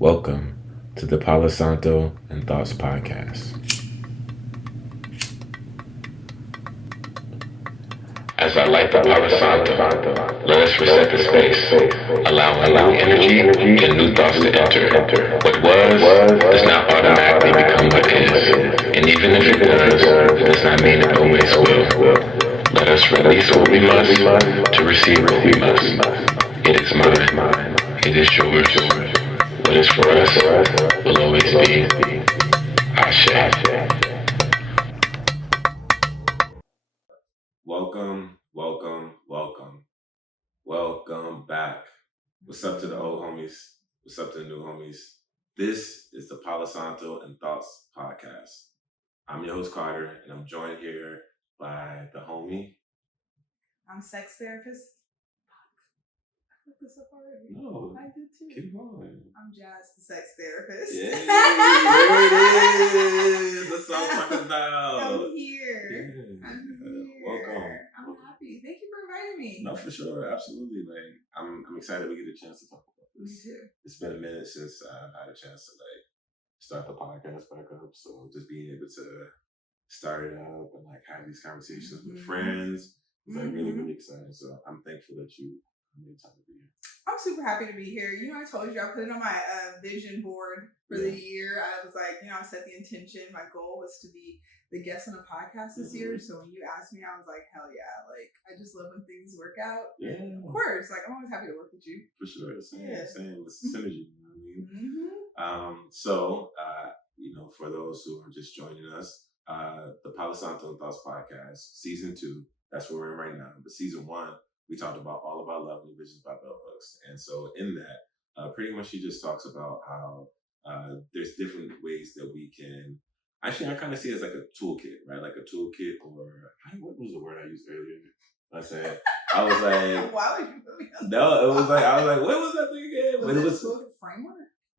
Welcome to the Palo Santo and Thoughts podcast. As I light the Palo Santo, let us reset the space, allowing new energy and new thoughts to enter. What was does not automatically become what is, and even if it does, it does not mean it always will. Let us release what we must to receive what we must. It is mine. It is yours. What is for us will always be Ashe. Welcome back. What's up to the old homies? What's up to the new homies? This is the Palo Santo and Thoughts podcast. I'm your host Carter, and I'm joined here by the homie. I'm sex therapist. I put this up already. No, I did too. keep going. I'm Jazz, the sex therapist. Yeah, there it is. That's what I'm talking about. I'm here. Yeah. I'm here. Welcome. I'm happy. Thank you for inviting me. No, for sure, absolutely. Like, I'm excited we get a chance to talk about Me this. too. It's been a minute since I've had a chance to start the podcast back up. So just being able to start it up and have these conversations with friends is really exciting. So I'm thankful that you made time to be here. I'm super happy to be here. I told you I put it on my vision board for the year. I was like, I set the intention. My goal was to be the guest on a podcast this year. So when you asked me, I was like, hell yeah. I just love when things work out. Yeah. And of course, I'm always happy to work with you. For sure. Same. It's synergy. You know what I mean? Mm-hmm. So, for those who are just joining us, the Palo Santo and Thoughts podcast, season 2, that's where we're in right now. But season 1, we talked about All About Love New Visions by Bell Hooks. And so in that, pretty much she just talks about how there's different ways that we can, actually I kind of see it as like a toolkit, right? Like a toolkit, or what was the word I used earlier? I was like, why would you put me on no, it was like, I was like, what was that thing again? But it was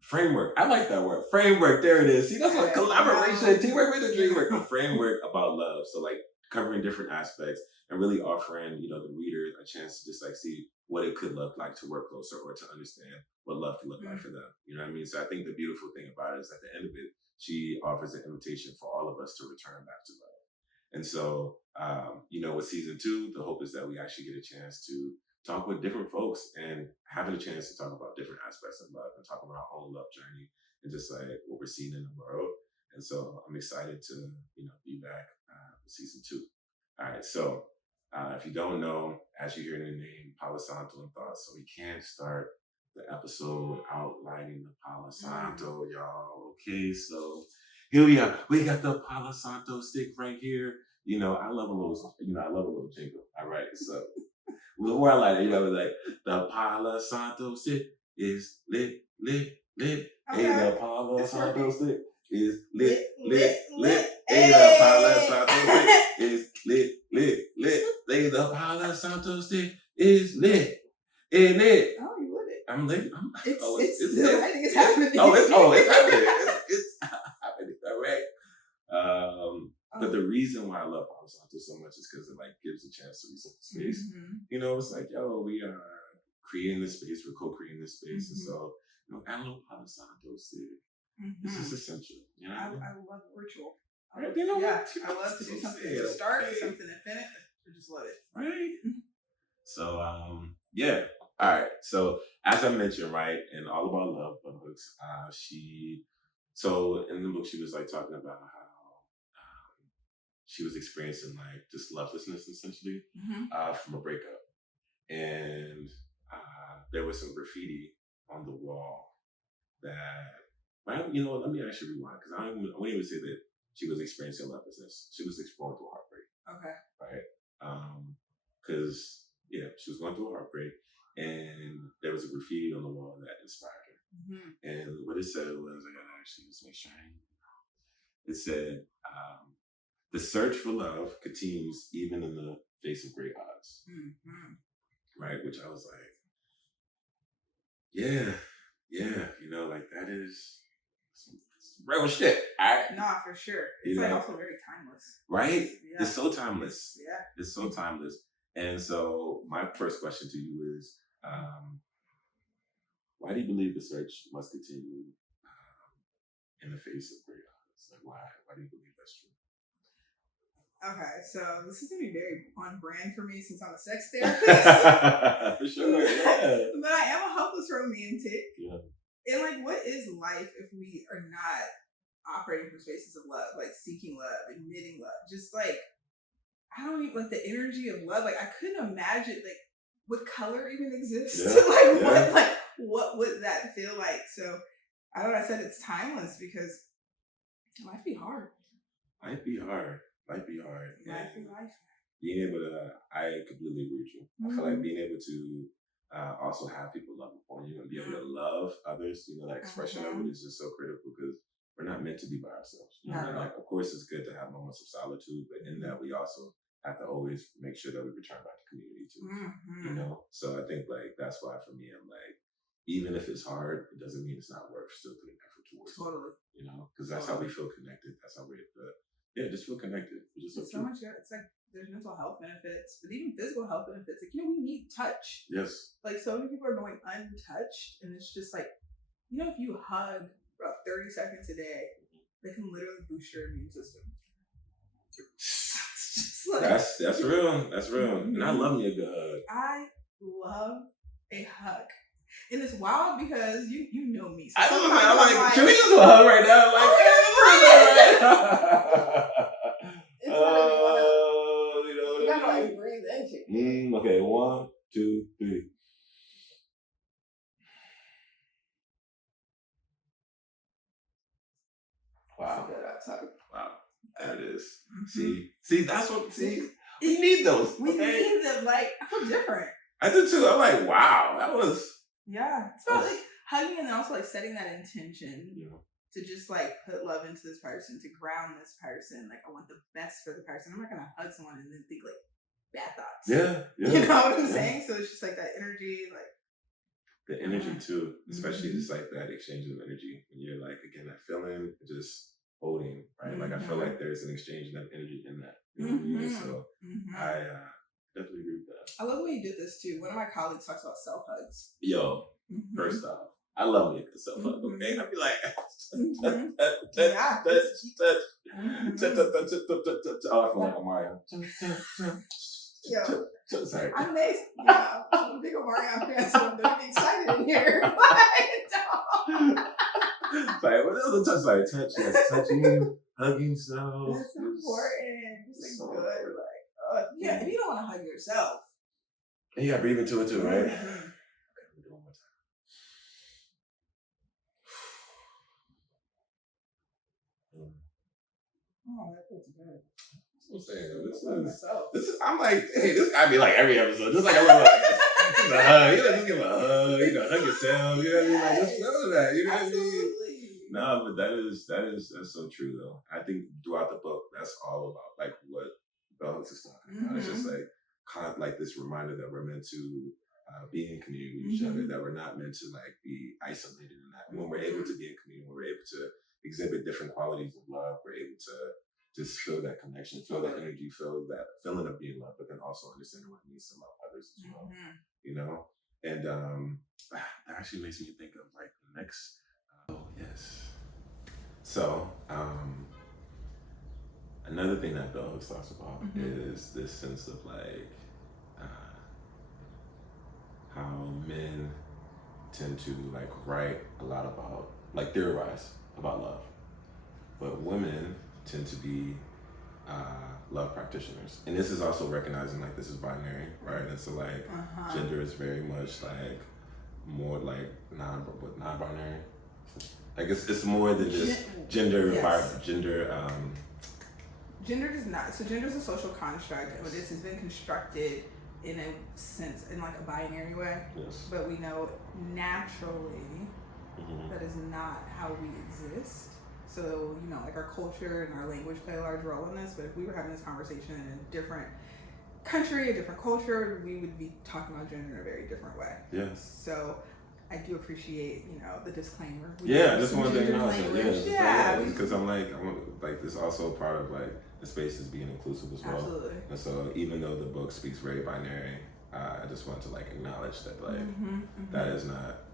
framework. I like that word. Framework. There it is. See, that's like collaboration, teamwork with a dreamwork. A framework about love. So covering different aspects and really offering, the reader a chance to just see what it could look like to work closer or to understand what love can look like for them. You know what I mean? So I think the beautiful thing about it is at the end of it, she offers an invitation for all of us to return back to love. And so, with season 2, the hope is that we actually get a chance to talk with different folks and having a chance to talk about different aspects of love and talk about our own love journey and just what we're seeing in the world. And so I'm excited to, be back with season 2. All right. So if you don't know, as you hear in the name, Palo Santo and Thoughts, so we can't start the episode without lighting the Palo Santo, y'all. Okay. So here we are. We got the Palo Santo stick right here. I love a little jingle. All right. So before I light it, like the Palo Santo stick is lit. Okay. Hey, the Palo Santo stick is lit. Hey, the Palo Santo stick is lit. Hey, the Palo Santo stick is lit. It's lit. Oh, you lit it. I'm lit. I think it's happening. It's happening. It's happening. All right. But the reason why I love Palo Santo so much is because it gives a chance to reset the space. It's we are creating this space, we're co-creating this space, and so add a little Palo Santo stick. This is essential. I love ritual. Right? I love to do something to start and something to finish. I just love it. Right. So yeah. All right. So as I mentioned, right, in All About Love books, so in the book she was talking about how she was experiencing just lovelessness essentially from a breakup, and there was some graffiti on the wall that. Let me actually rewind because I wouldn't even say that she was experiencing lovelessness. She was going through a heartbreak. Okay. Right. Because she was going through a heartbreak, and there was a graffiti on the wall that inspired her. And what it said was, I gotta actually just make sure. It said, "The search for love continues even in the face of great odds." Right, which I was like, yeah, that is some real shit. Nah, for sure. It's also very timeless. Right? Yeah. It's so timeless. Yeah. It's so timeless. And so my first question to you is, why do you believe the search must continue in the face of great odds? Like, why do you believe that's true? Okay, so this is gonna be very on brand for me since I'm a sex therapist. For sure, yeah. But I am a hopeless romantic. Yeah. And like, what is life if we are not operating from spaces of love, like seeking love, admitting love? Just like, I don't even like the energy of love. Like, I couldn't imagine like would color even exist? Yeah. What would that feel like? So I don't know. I said it's timeless because life be hard. Life be hard. Life be life. Being able to, I completely agree with you. I feel like being able to also have people love upon you and be able to love others, that expression of it is just so critical because we're not meant to be by ourselves. Like, of course, it's good to have moments of solitude, but in that, we also have to always make sure that we return back to community too. So I think like that's why for me, I'm like, even if it's hard, it doesn't mean it's not worth still putting effort towards. Totally. Because that's how we feel connected. That's how we just feel connected. It's so much good. It's like there's mental health benefits, but even physical health benefits. Like, we need touch. Yes. Like, so many people are going untouched, and it's just like, if you hug for about 30 seconds a day, they can literally boost your immune system. Like, that's real. That's real. And I love me a good hug. I love a hug. And it's wild because you know me. So I'm like, should we just do a hug right now? Like, you gotta like breathe into. Okay, 1, 2, 3. Wow. Wow. There it is. See, that's what. You need those. We need them. Like, I feel different. I do too. I'm like, wow, that was. Yeah, it's about like hugging and then also like setting that intention to just like put love into this person, to ground this person. Like, I want the best for the person. I'm not gonna hug someone and then think like bad thoughts. Yeah. You know what I'm saying? So it's just like that energy, like the energy too, especially just like that exchange of energy when you're like again that feeling, just holding, right? Like I feel like there's an exchange of energy in that. You know what I mean? So I definitely agree with that. I love the way you did this too. One of my colleagues talks about self hugs. Yo, first off, I love me a self hug. Okay, I'd be like, oh, I feel like I'm Mario. Yo, sorry. I'm amazing. I'm a big Mario fan, so I'm really excited in here. Like, what else? Touch, like touching, hugging stuff. That's important. It's so good. Like, if you don't want to hug yourself, and you got to breathe into it too, right? Okay, we'll do it one more time. Oh, that feels good. I'm saying this is. I'm like, hey, this gotta be like every episode. Just like a little, just a hug. Just give a hug. Hug yourself. You know what I mean? Like, just feel that. You know what I mean? No, but that's so true though. I think throughout the book, that's all about like what Bell Hooks is talking about. It's just like this reminder that we're meant to be in community with each other. That we're not meant to like be isolated in that. When we're able to be in community, when we're able to exhibit different qualities of love, we're able to just feel that connection, feel that energy, feel that feeling of being loved, but then also understanding what it means to love others as well. And that actually makes me think of like the next. Oh yes. So another thing that Bell Hooks talks about is this sense of like how men tend to like write a lot about, like theorize about love, but women tend to be love practitioners. And this is also recognizing like this is binary, right? And so like gender is very much like more like non-binary. Like it's more than just gender. Gender does not. So gender is a social construct, but this has been constructed in a sense, in like a binary way. Yes. But we know naturally that is not how we exist. So, like our culture and our language play a large role in this, but if we were having this conversation in a different country, a different culture, we would be talking about gender in a very different way. Yes. So I do appreciate, the disclaimer. I just wanted to acknowledge because I'm like this also part of like the space is being inclusive as well. Absolutely. And so even though the book speaks very binary, I just want to like acknowledge that like that is not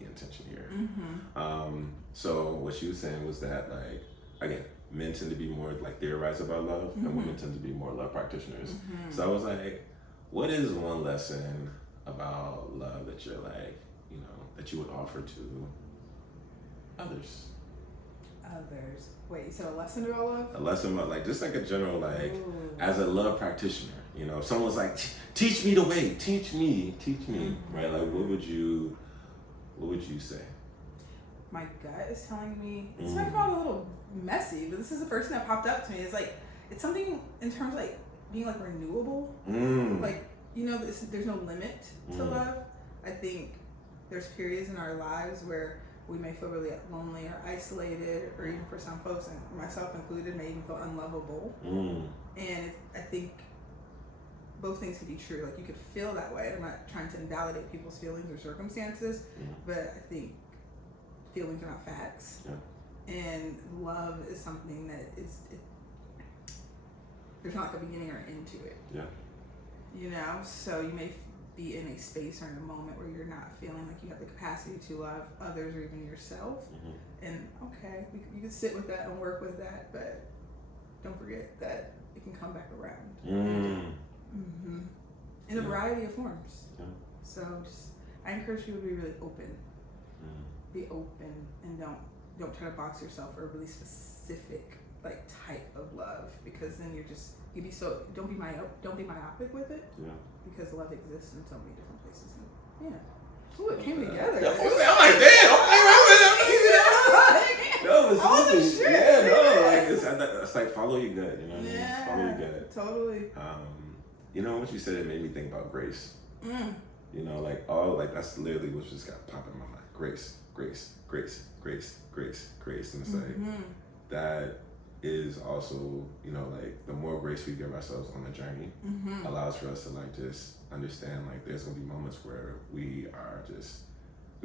the intention here. Mm-hmm. So what she was saying was that, like, again, men tend to be more like theorize about love, and women tend to be more love practitioners. So I was like, what is one lesson about love that you're like, you know, that you would offer to others? Wait, you said a lesson about love? A lesson about, like, just like a general, like, Ooh. as a love practitioner, you know, if someone's like, teach me the way, teach me, right? Like, what would you say? My gut is telling me, it's like about a little messy, but this is the first thing that popped up to me. It's like, it's something in terms of like being like renewable. Like, you know, there's no limit to love. I think there's periods in our lives where we may feel really lonely or isolated, or even for some folks, and myself included, may even feel unlovable. And I think both things can be true. Like, you could feel that way. I'm not trying to invalidate people's feelings or circumstances, but I think feelings are not facts. And love is something that there's not like a beginning or end to it. You know, so you may be in a space or in a moment where you're not feeling like you have the capacity to love others or even yourself. And okay, you can sit with that and work with that, but don't forget that it can come back around. In a variety of forms. So I encourage you to be really open. Be open and don't try to box yourself for a really specific like type of love, because then don't be myopic with it. Because love exists in so many different places. Ooh, it came together. I'm like, damn. No, it's shit. Yeah, no, it's like follow your gut, you know what I mean? Follow your gut. Totally. You know what you said, it made me think about grace. You know, like that's literally what just got popping in my mind. Grace. And it's like that is also, you know, like the more grace we give ourselves on the journey allows for us to like just understand like there's gonna be moments where we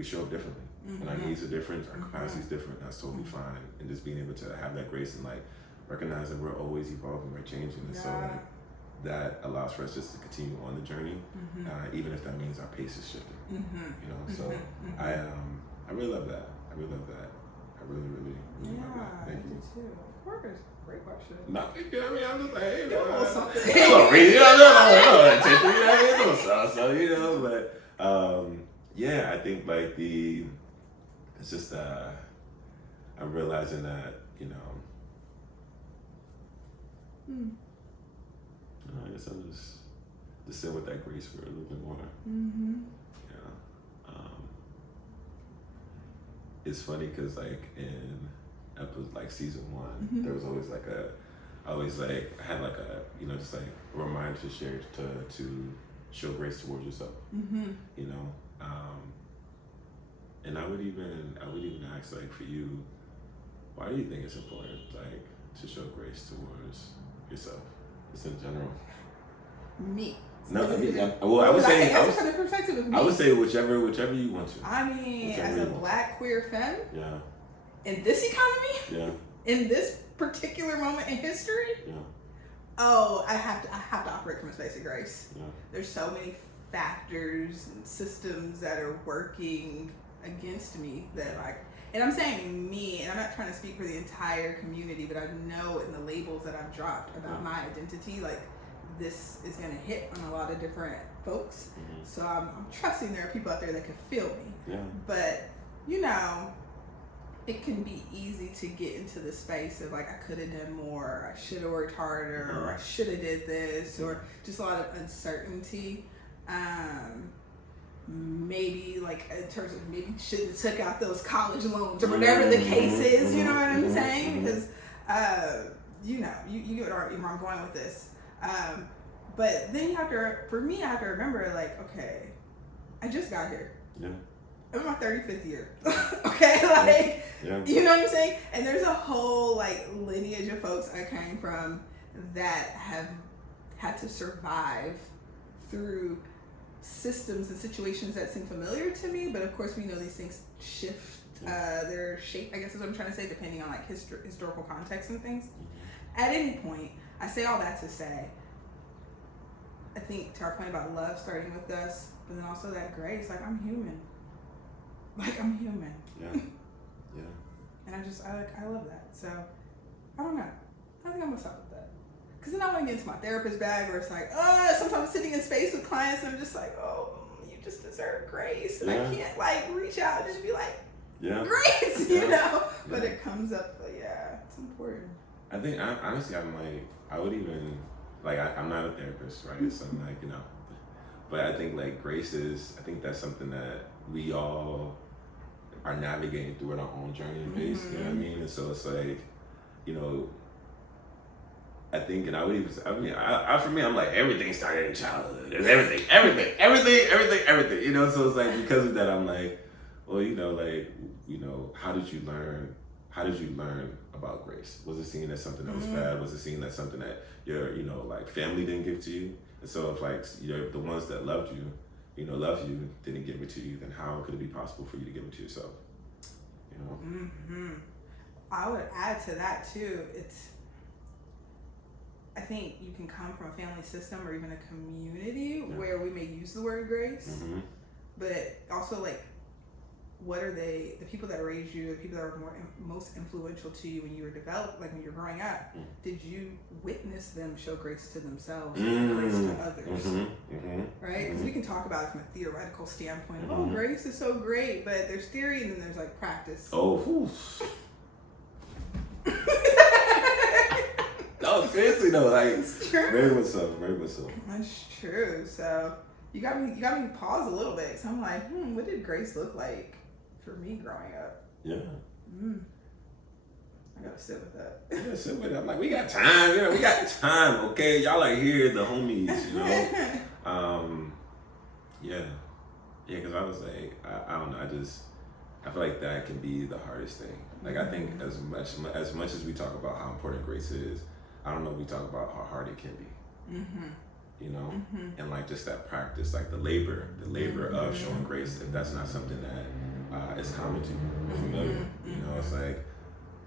show up differently and our needs are different, our capacity is different. That's totally fine, and just being able to have that grace and like recognize that we're always evolving, we're changing, and so like that allows for us just to continue on the journey, even if that means our pace is shifting. You know, so I really love that. I really love that. Thank you. Too. Of course. Great question. No, you know what I mean? I'm just like, hey, a little something. A little reason, you know, so, you know, but yeah, I think like it's just I'm realizing that, you know, I guess I'll just sit with that grace for a little bit more. It's funny because like in episode like season 1, there was always like I had like a, you know, just like a reminder to share to show grace towards yourself. You know, and I would even ask like for you, why do you think it's important like to show grace towards yourself, just in general? Me. No, I mean, I would say from the perspective of me. I would say whichever you want to. I mean, as a Black queer femme, in this economy, in this particular moment in history, I have to operate from a space of grace. There's so many factors and systems that are working against me that like, and I'm saying me, and I'm not trying to speak for the entire community, but I know in the labels that I've dropped about my identity, like, this is going to hit on a lot of different folks. So I'm trusting there are people out there that can feel me. But, you know, it can be easy to get into the space of like, I could have done more, I should have worked harder, or I should have did this, or just a lot of uncertainty. Maybe like in terms of maybe shouldn't have took out those college loans or whatever the case is, you know what I'm saying? Because, you know, you get where I'm going with this. But then I have to remember like, okay, I just got here. I'm in my 35th year. Okay, like, you know what I'm saying? And there's a whole like lineage of folks I came from that have had to survive through systems and situations that seem familiar to me, but of course we know these things shift their shape, I guess is what I'm trying to say, depending on like historical context and things. At any point, I say all that to say, I think to our point about love starting with us, but then also that grace, like I'm human. like I'm human. Yeah. Yeah. And I love that. So I don't know. I think I'm gonna stop with that. Cause then I want to get into my therapist bag where it's like, sometimes I'm sitting in space with clients and I'm just like, you just deserve grace. And I can't like reach out and just be like, grace, you know? But it comes up, but yeah, it's important. I think, honestly, I'm like, I would even, like, I'm not a therapist, right? So I'm like, but I think like grace is, I think that's something that we all are navigating through at our own journey and pace, you know what I mean? And so it's like, I think, and I would even, for me, I'm like, everything started in childhood. There's everything, so it's like, because of that, I'm like, well, how did you learn about grace? Was it seen as something that was bad? Was it seen as something that your, like family didn't give to you? And so if like, the ones that love you, didn't give it to you, then how could it be possible for you to give it to yourself? I would add to that too. I think you can come from a family system or even a community where we may use the word grace, but also like, what are the people that raised you, the people that were most influential to you when you were when you were growing up, did you witness them show grace to themselves and grace to others, right? Because we can talk about it from a theoretical standpoint of, grace is so great, but there's theory and then there's like practice. No, seriously though, like, very much so. That's true. So you got me pause a little bit. Because I'm like, what did grace look like for me growing up? Yeah. I gotta sit with that. Yeah, sit with it. I'm like, we got time, okay? Y'all are here, the homies, Yeah, because I was like, I don't know, I feel like that can be the hardest thing. Like, I think as much as we talk about how important grace is, I don't know if we talk about how hard it can be. And like just that practice, like the labor of showing grace, if that's not something that is common to you, familiar. It's like,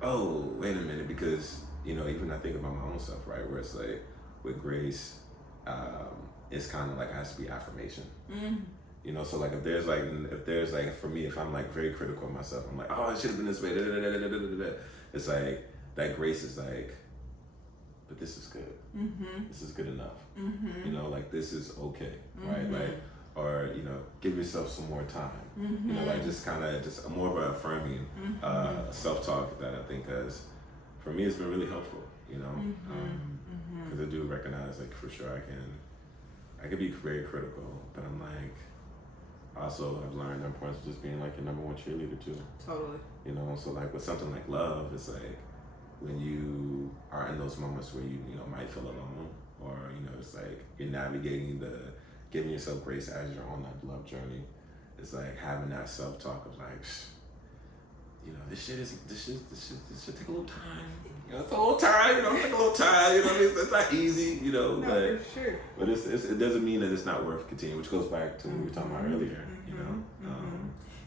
oh, wait a minute, because even I think about my own self, right, where it's like with grace, it's kind of like it has to be affirmation. So like if there's like for me, if I'm like very critical of myself, I'm like, oh, it should have been this way. It's like that grace is like, but this is good. This is good enough. Like this is okay, right? Like, or give yourself some more time. Like just kind of just more of an affirming self-talk that I think has, for me, it's been really helpful. Because I do recognize, like, for sure I could be very critical, but I'm like, also I've learned the importance of just being like your number one cheerleader too. Totally. So like with something like love, it's like when you are in those moments where you might feel alone, or it's like you're navigating giving yourself grace as you're on that love journey. It's like having that self-talk of like, this shit take a little time. It's a little time. It take a little time. It's not easy. No, for sure. But it doesn't mean that it's not worth continuing, which goes back to what we were talking about earlier.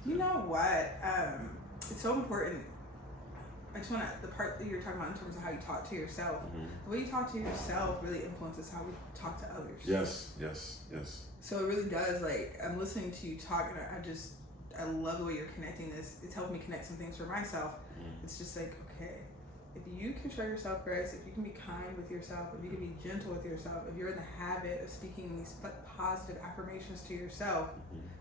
You know what? It's so important. I just want the part that you're talking about in terms of how you talk to yourself. The way you talk to yourself really influences how we talk to others. Yes. So it really does. Like, I'm listening to you talk, and I love the way you're connecting this. It's helped me connect some things for myself. It's just like, okay, if you can show yourself grace, if you can be kind with yourself, if you can be gentle with yourself, if you're in the habit of speaking these positive affirmations to yourself,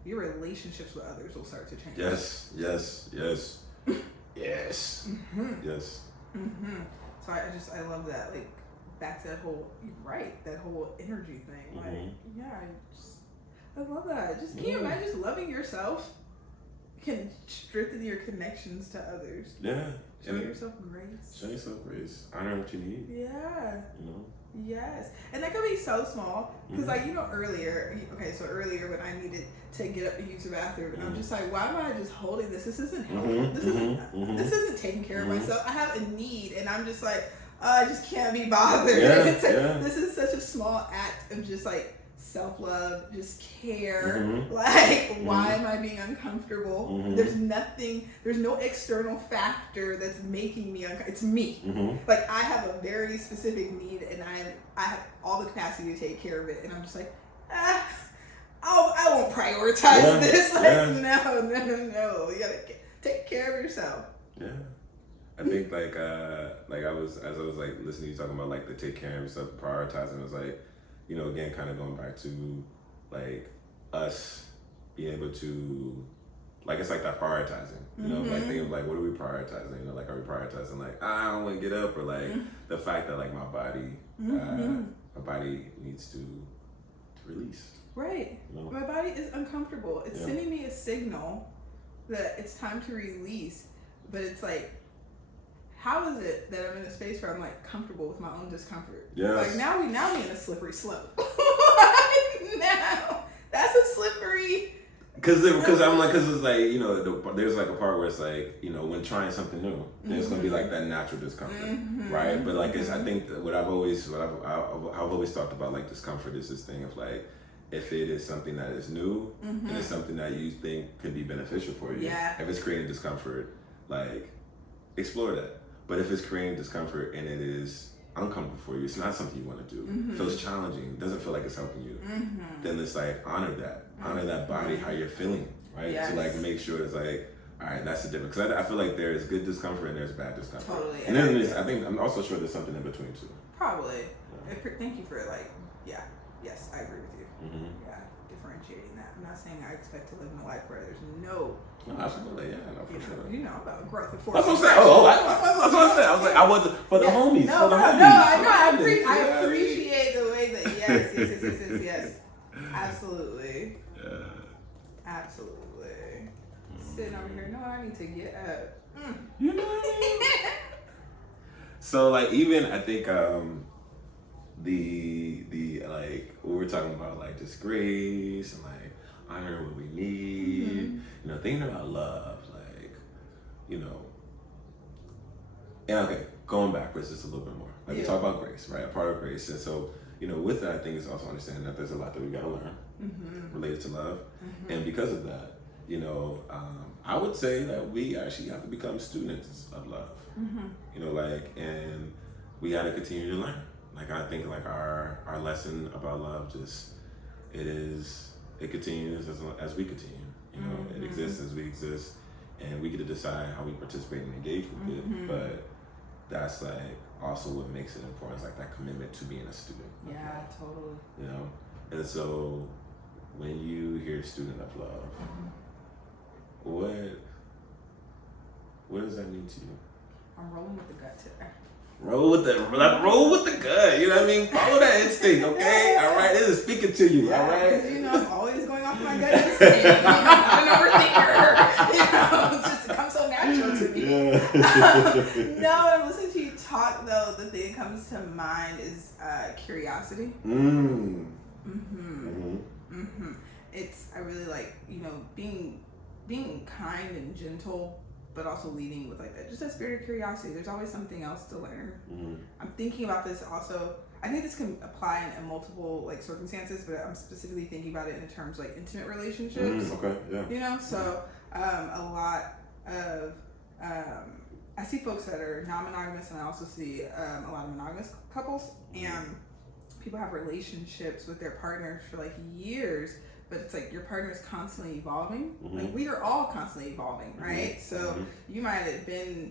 your relationships with others will start to change. Yes. So I love that. Like, back to that whole, that whole energy thing. Like, I love that. Can you imagine just loving yourself can strengthen your connections to others? Yeah. Show yourself grace. Honor what you need. Yeah. Yes. And that could be so small. Because earlier when I needed to get up and use the bathroom, and I'm just like, why am I just holding this? This isn't helpful. This isn't taking care of myself. I have a need, and I'm just like, I just can't be bothered. This is such a small act of just like self-love, just care. Like, why am I being uncomfortable? There's no external factor that's making me uncomfortable. It's me. Like, I have a very specific need, and I have all the capacity to take care of it, and I'm just like, I won't prioritize this. Like, no. You gotta take care of yourself. Yeah. I think like I was like listening to you talking about like the take care of yourself, prioritizing. It was like, you know, again, kind of going back to like us being able to, like, it's like that prioritizing, you know, like thinking of like, what are we prioritizing? You know, like, are we prioritizing like, I don't want to get up, or like the fact that like my body needs to release. Right. You know? My body is uncomfortable. It's sending me a signal that it's time to release, but it's like, how is it that I'm in a space where I'm like comfortable with my own discomfort? Yes. Like now we in a slippery slope. Now that's a slippery. Because it's like, you know, there's like a part where it's like, you know, when trying something new, there's gonna be like that natural discomfort, right? But like I think that what I've always talked about, like, discomfort is this thing of like, if it is something that is new and it's something that you think could be beneficial for you, if it's creating discomfort, like, explore that. But if it's creating discomfort and it is uncomfortable for you, it's not something you want to do, feels challenging, doesn't feel like it's helping you, then it's like, honor that body, how you're feeling, right? So like, make sure it's like, all right, that's the difference. Because I feel like there's good discomfort and there's bad discomfort. Totally. And then I'm also sure there's something in between too. Probably. Yeah. Thank you for like, yes, I agree with you. Yeah, differentiating that. I'm not saying I expect to live in a life where there's no. Absolutely, for sure. You know about growth of force. That's what I'm saying. That's what I said. I was like, I want for the homies. I appreciate the way that yes. Absolutely. Yeah. Absolutely. Sitting over here, no, I need to get up. You know what I mean? So like, even I think the like, we were talking about like just grace and like honoring what we need, you know, thinking about love, like, you know, and okay, going backwards just a little bit more. Like, we talk about grace, right? A part of grace. And so, you know, with that, I think it's also understanding that there's a lot that we gotta learn related to love. And because of that, you know, I would say that we actually have to become students of love. You know, like, and we gotta continue to learn. Like, I think like our lesson about love it continues as we continue. You know, it exists as we exist, and we get to decide how we participate and engage with it. But that's like also what makes it important, is like that commitment to being a student. Yeah, totally. You know, and so when you hear student of love, what does that mean to you? I'm rolling with the gut today. Roll with the gut. You know what I mean? Follow that instinct, okay? All right, this is speaking to you. All right. You know, I'm always going off my gut instinct. I'm an overthinker. You know, it comes so natural to me. No, I'm listening to you talk though. The thing that comes to mind is curiosity. It's, I really like, you know, being kind and gentle, but also leading with like that, just that spirit of curiosity. There's always something else to learn. I'm thinking about this also. I think this can apply in multiple like circumstances, but I'm specifically thinking about it in terms like intimate relationships. Okay, yeah. You know, so a lot of I see folks that are non-monogamous, and I also see a lot of monogamous couples, and people have relationships with their partners for like years. But it's like your partner is constantly evolving. Like, we are all constantly evolving, right? So you might have been,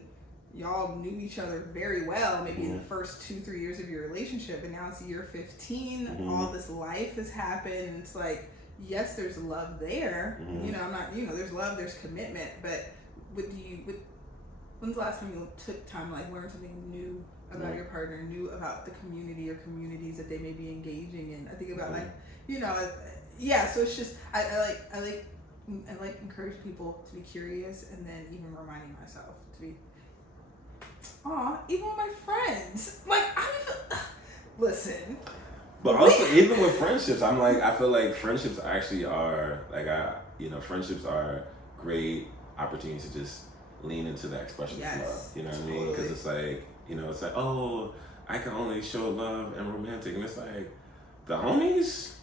y'all knew each other very well, maybe in the first 2-3 years of your relationship, and now it's year 15. All this life has happened. And it's like, yes, there's love there. You know, there's love, there's commitment. But when's the last time you took time to like learn something new about your partner, new about the community or communities that they may be engaging in? I think about like, you know. Yeah, so it's just I like encouraging people to be curious, and then even reminding myself to be, even with my friends, like listen. But also, even with friendships, I feel like friendships actually are like friendships are great opportunities to just lean into that expression of love. You know what I mean? Because it's like, you know, it's like, oh, I can only show love and romantic, and it's like the homies.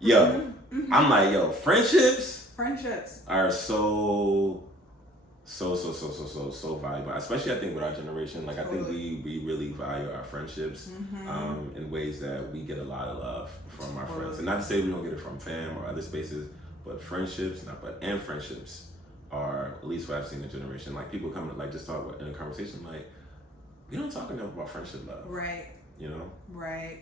Yo, I'm like, friendships Friendships are so so valuable, especially I think with our generation. Like I think Totally. we really value our friendships in ways that we get a lot of love from our friends, and not to say we don't get it from fam or other spaces, but friendships, and friendships are, at least what I've seen in the generation, like people come like just talk in a conversation, like we don't talk enough about friendship love, Right. you know? Right.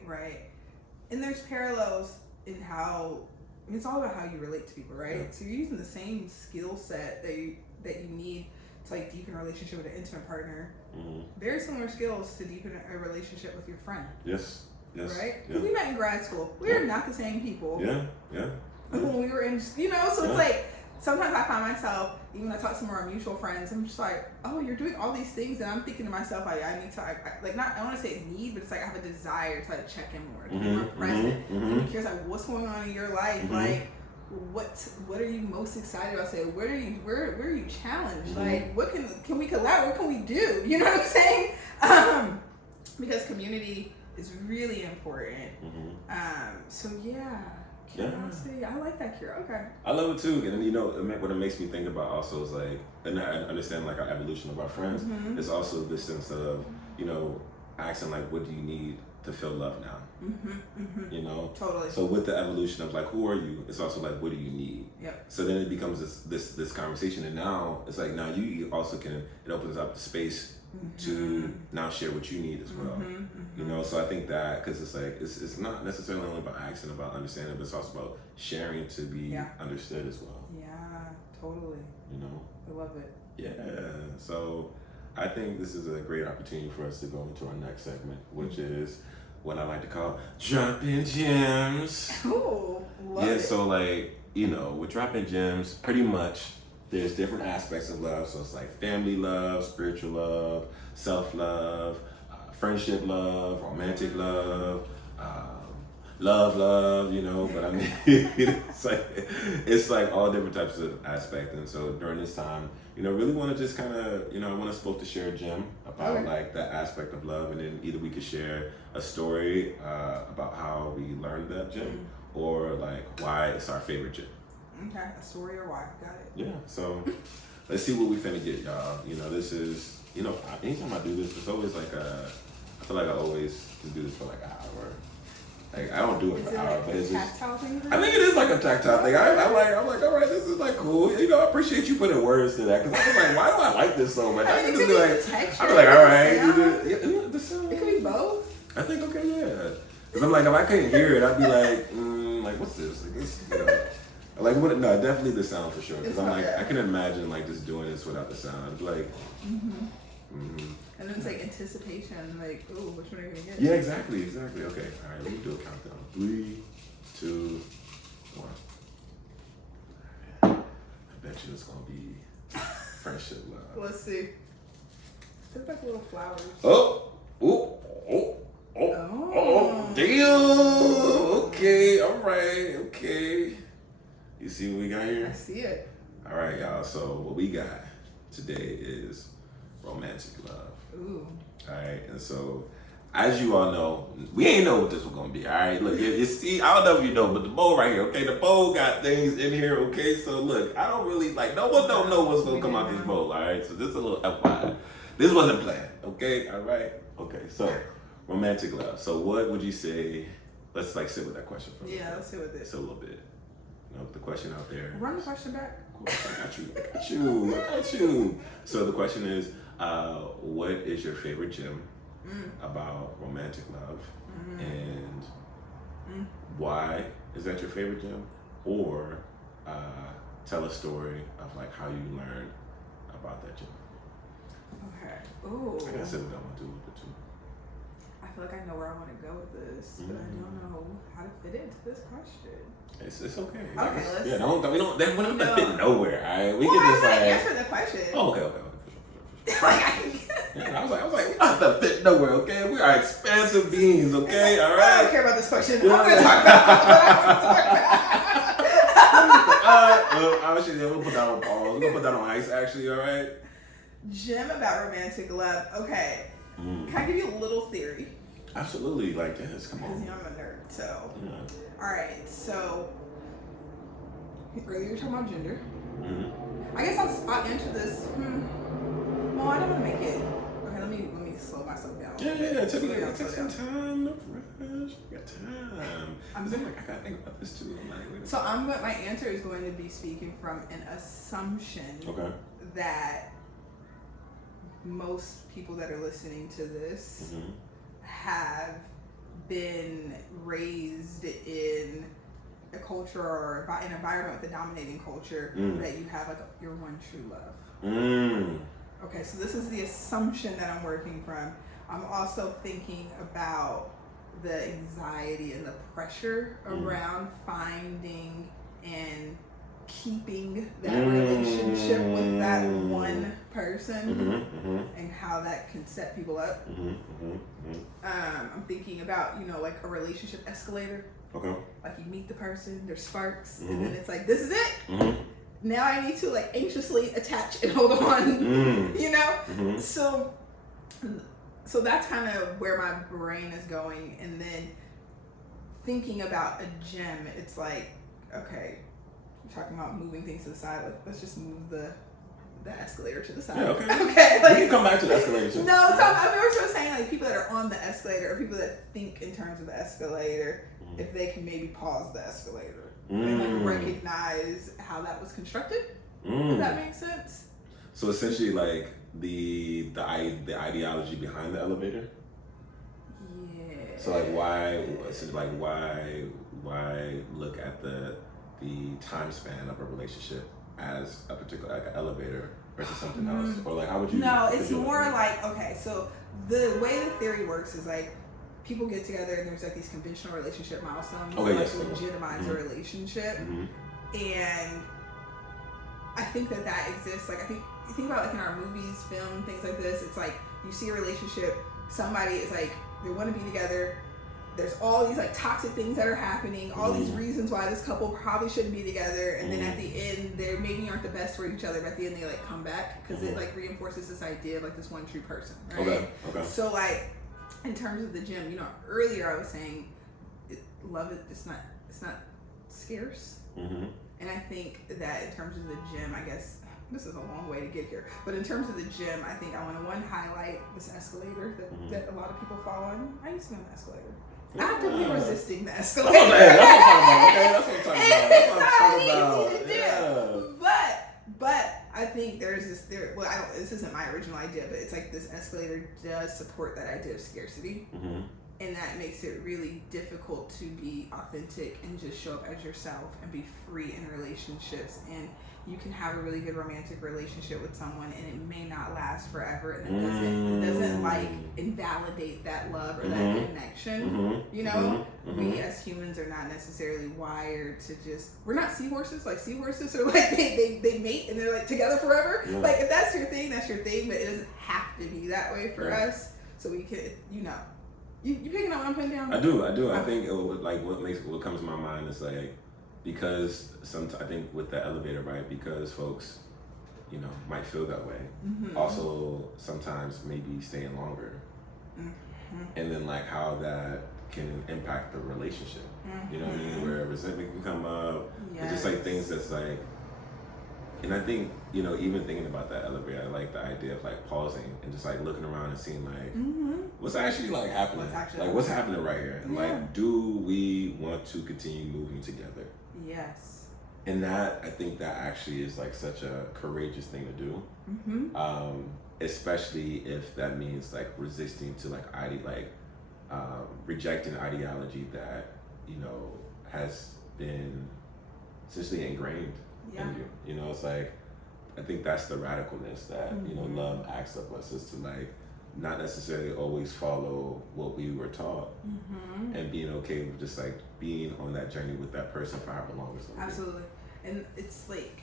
And there's parallels in how, I mean, it's all about how you relate to people, right? Yeah. So you're using the same skill set that you need to like deepen a relationship with an intimate partner. Very similar skills to deepen a relationship with your friend. Yes. Right? Yeah. We met in grad school. We are not the same people. Yeah. When we were in, so it's like, sometimes I find myself, even when I talk to some of our mutual friends, I'm just like, oh, you're doing all these things, and I'm thinking to myself, like, I need to, I want to say need, but it's like I have a desire to like check in more, to be more present, to be curious, like, what's going on in your life, like, what are you most excited about? Say, where are you challenged? Like, what can we collaborate? What can we do? You know what I'm saying? Because community is really important. So yeah. Curiosity. I like that, curiosity. Okay. I love it too, and you know what it makes me think about also is like, and I understand like our evolution of our friends. It's also this sense of, you know, asking like, what do you need to feel love now? You know. Totally. So with the evolution of like, who are you? It's also like, what do you need? Yep. So then it becomes this conversation, and now it's like now you also can, it opens up the space to now share what you need as well. You know, so I think that, because it's like it's not necessarily only about asking, about understanding, but it's also about sharing to be understood as well. Yeah, totally. You know, I love it. Yeah. So I think this is a great opportunity for us to go into our next segment, which is what I like to call dropping gems. Ooh, love it. So like, you know, with dropping gems, pretty much there's different aspects of love. So it's like family love, spiritual love, self-love, friendship love, romantic love, love, you know, but I mean, it's like all different types of aspects. And so during this time, you know, really want to just kind of, you know, I want us both to share a gem about like that aspect of love. And then either we could share a story about how we learned that gem, or like why it's our favorite gem. Okay, a story or why. Got it. Yeah, so let's see what we finna get, y'all. You know, this is, you know, anytime I do this, it's always like I feel like I always do this for like an hour. Like, I don't do it for an hour, but it's just, I think it is like a tactile thing. I'm like, all right, this is like cool. You know, I appreciate you putting words to that, because I was like, why do I like this so much? I can just be like, I'd be like, all right, the sound. It could be both. I think, okay, yeah. Because I'm like, if I couldn't hear it, I'd be like, what's this? Like, this, you know. Like, what? No, definitely the sound for sure. Because I'm like, I can imagine like just doing this without the sound. It's like, and then it's like anticipation, like, ooh, which one are you gonna get? Yeah, exactly. Okay, all right, let me do a countdown. 3, 2, 1. I bet you it's gonna be friendship love. Let's see. Look like little flowers. Oh, damn. Okay, all right, okay. You see what we got here? I see it. All right, y'all. So what we got today is romantic love. Ooh. All right, and so as you all know, we ain't know what this was gonna be. All right, look, you see, I don't know if you know, but the bowl right here. Okay, the bowl got things in here. Okay, so look, I don't really like. No one don't know what's gonna come out this bowl. All right, so this is a little FYI. This wasn't planned. Okay, all right. Okay, so romantic love. So what would you say? Let's like sit with that question for a minute. Yeah, let's sit with it. So a little bit. The question out there. Run the question back. Of course, I got you. So the question is, what is your favorite gem about romantic love, and why is that your favorite gem? Or tell a story of like how you learned about that gem. Okay. Ooh. I gotta sit with that one too. I feel like I know where I want to go with this, but I don't know how to fit into this question. It's okay. Okay, let's. Yeah, we don't have to fit nowhere. All right, we can just like answer the question. Oh, okay, for sure. I was like, we don't have to fit nowhere. Okay, we are expansive beings. Okay, all right. I don't care about this question. I'm gonna talk about what I want to talk about. Obviously, we'll put that on pause. We're gonna put that on ice. Actually, all right. Gem about romantic love. Okay. Can I give you a little theory? Absolutely, like this. Come on. Because I'm a nerd, so. Yeah. All right, so earlier you were talking about gender. I guess I'll answer this. Well, I don't want to make it. Okay, let me slow myself down. Yeah. Take some time. No rush. You got time. I gotta think about this too. So my answer is going to be speaking from an assumption that most people that are listening to this have been raised in a culture or an environment with a dominating culture that you have like your one true love. Okay, so this is the assumption that I'm working from. I'm also thinking about the anxiety and the pressure around finding and keeping that relationship with that one person and how that can set people up. I'm thinking about, like a relationship escalator. Okay. Like you meet the person, there's sparks, and then it's like, this is it. Now I need to like anxiously attach and hold on, So that's kind of where my brain is going. And then thinking about a gym, it's like, okay, you're talking about moving things to the side. Let's just move the escalator to the side. Yeah, okay. Okay. Like, you can come back to the escalator too. No, we're sort of saying like people that are on the escalator or people that think in terms of the escalator, if they can maybe pause the escalator and like recognize how that was constructed. Does that make sense? So essentially, like the ideology behind the elevator. Yeah. So like why look at the time span of a relationship as a particular like an elevator versus something else, or like how would you? No, it's more like okay. So the way the theory works is like people get together and there's like these conventional relationship milestones that legitimize a relationship, and I think that exists. Like I think you think about like in our movies, film, things like this. It's like you see a relationship. Somebody is like they want to be together. There's all these like toxic things that are happening, all these reasons why this couple probably shouldn't be together, and then at the end they maybe aren't the best for each other, but at the end they like come back because it like reinforces this idea of like this one true person, right? Okay. So like in terms of the gym, earlier I was saying love it's not scarce, and I think that in terms of the gym, I guess this is a long way to get here, but in terms of the gym, I think I want to highlight this escalator that a lot of people fall on. I used to be on the escalator. Actively resisting the escalator. That's what I'm talking about. That's what I'm talking about. But I think this isn't my original idea, but it's like this escalator does support that idea of scarcity. And that makes it really difficult to be authentic and just show up as yourself and be free in relationships. And you can have a really good romantic relationship with someone and it may not last forever, and it doesn't like invalidate that love or that connection. We as humans are not necessarily wired to we're not seahorses. Like seahorses are like they mate and they're like together forever. Like if that's your thing, that's your thing, but it doesn't have to be that way for us. So we could, you picking up what I'm putting down? I do. I think what comes to my mind is like, because I think with the elevator, right? Because folks, might feel that way. Also, sometimes maybe staying longer, and then like how that can impact the relationship. You know what I mean? Where resentment can come up, and just like things that's like. And I think, even thinking about that elevator, I like the idea of like pausing and just like looking around and seeing like what's actually like happening. What's happening right here? And like, do we want to continue moving together? Yes. And that, I think that actually is like such a courageous thing to do. Especially if that means like resisting to like rejecting ideology that, has been essentially ingrained in you. It's like, I think that's the radicalness that, love asks of us, is to like not necessarily always follow what we were taught, and being okay with just like being on that journey with that person for however long it's going to be. Absolutely. And it's like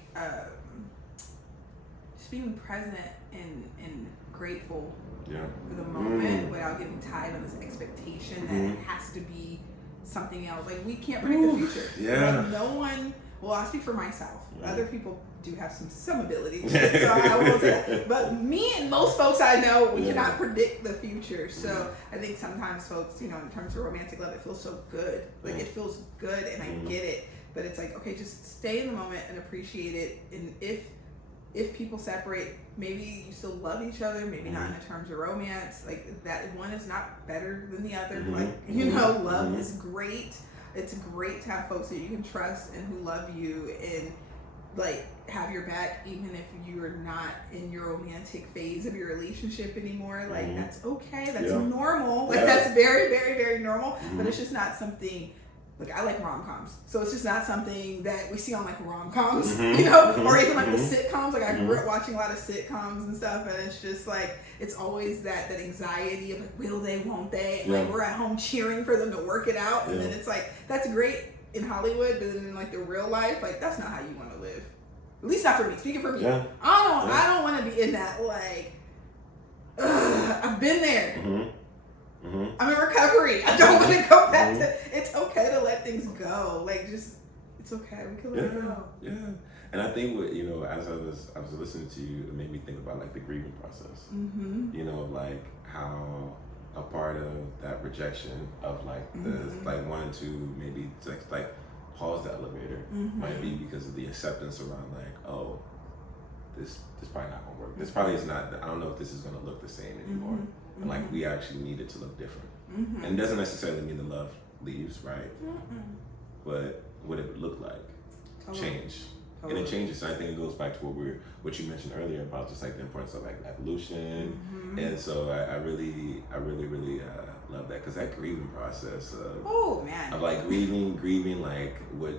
just being present and grateful for the moment without getting tied on this expectation that it has to be something else. Like we can't predict the future. Like no one. Well, I speak for myself. Other people do have some ability, so I won't say that. But me and most folks I know, we cannot predict the future. So I think sometimes folks, in terms of romantic love, it feels so good. Like it feels good, and I get it. But it's like, okay, just stay in the moment and appreciate it. And if if people separate, maybe you still love each other, maybe not in Mm-hmm. the terms of romance. Like that one is not better than the other. Mhm. Like, you know, love Mhm. is great. It's great to have folks that you can trust and who love you and like have your back even if you're not in your romantic phase of your relationship anymore. Like Mhm. that's okay. That's Yeah. normal. Like Yeah. that's very, very, very normal. But Mhm. it's just not something. Like I like rom-coms, so it's just not something that we see on like rom-coms, Mhm. you know, Mhm. or even like the Mhm. sitcoms. Like I grew up watching a lot of sitcoms and stuff, and it's just like it's always that anxiety of like, will they, won't they? And like Yeah. we're at home cheering for them to work it out, and Yeah. then it's like that's great in Hollywood, but then in like the real life, like that's not how you want to live. At least not for me. Speaking for me, Yeah. I don't want to be in that like. I've been there. Mhm. Mhm. I'm in recovery. I don't want to go back Mhm. to. It's okay to let things go. Like just, it's okay. We can let it Yeah. go. Yeah. And I think what, you know, as I was listening to you, it made me think about like the grieving process. Mm-hmm. You know, like how a part of that rejection of like the Mhm. like wanting to maybe like pause the elevator Mm-hmm. might be because of the acceptance around like, oh, this probably not gonna work. This probably is not. I don't know if this is gonna look the same anymore. Mm-hmm. And like we actually need it to look different. Mm-hmm. And it doesn't necessarily mean the love leaves, right? Mm-mm. But what it would look like Totally. change. Totally. And it changes. And I think it goes back to what you mentioned earlier about just like the importance of like evolution. Mm-hmm. And so I really love that because that grieving process of Oh man. like grieving like what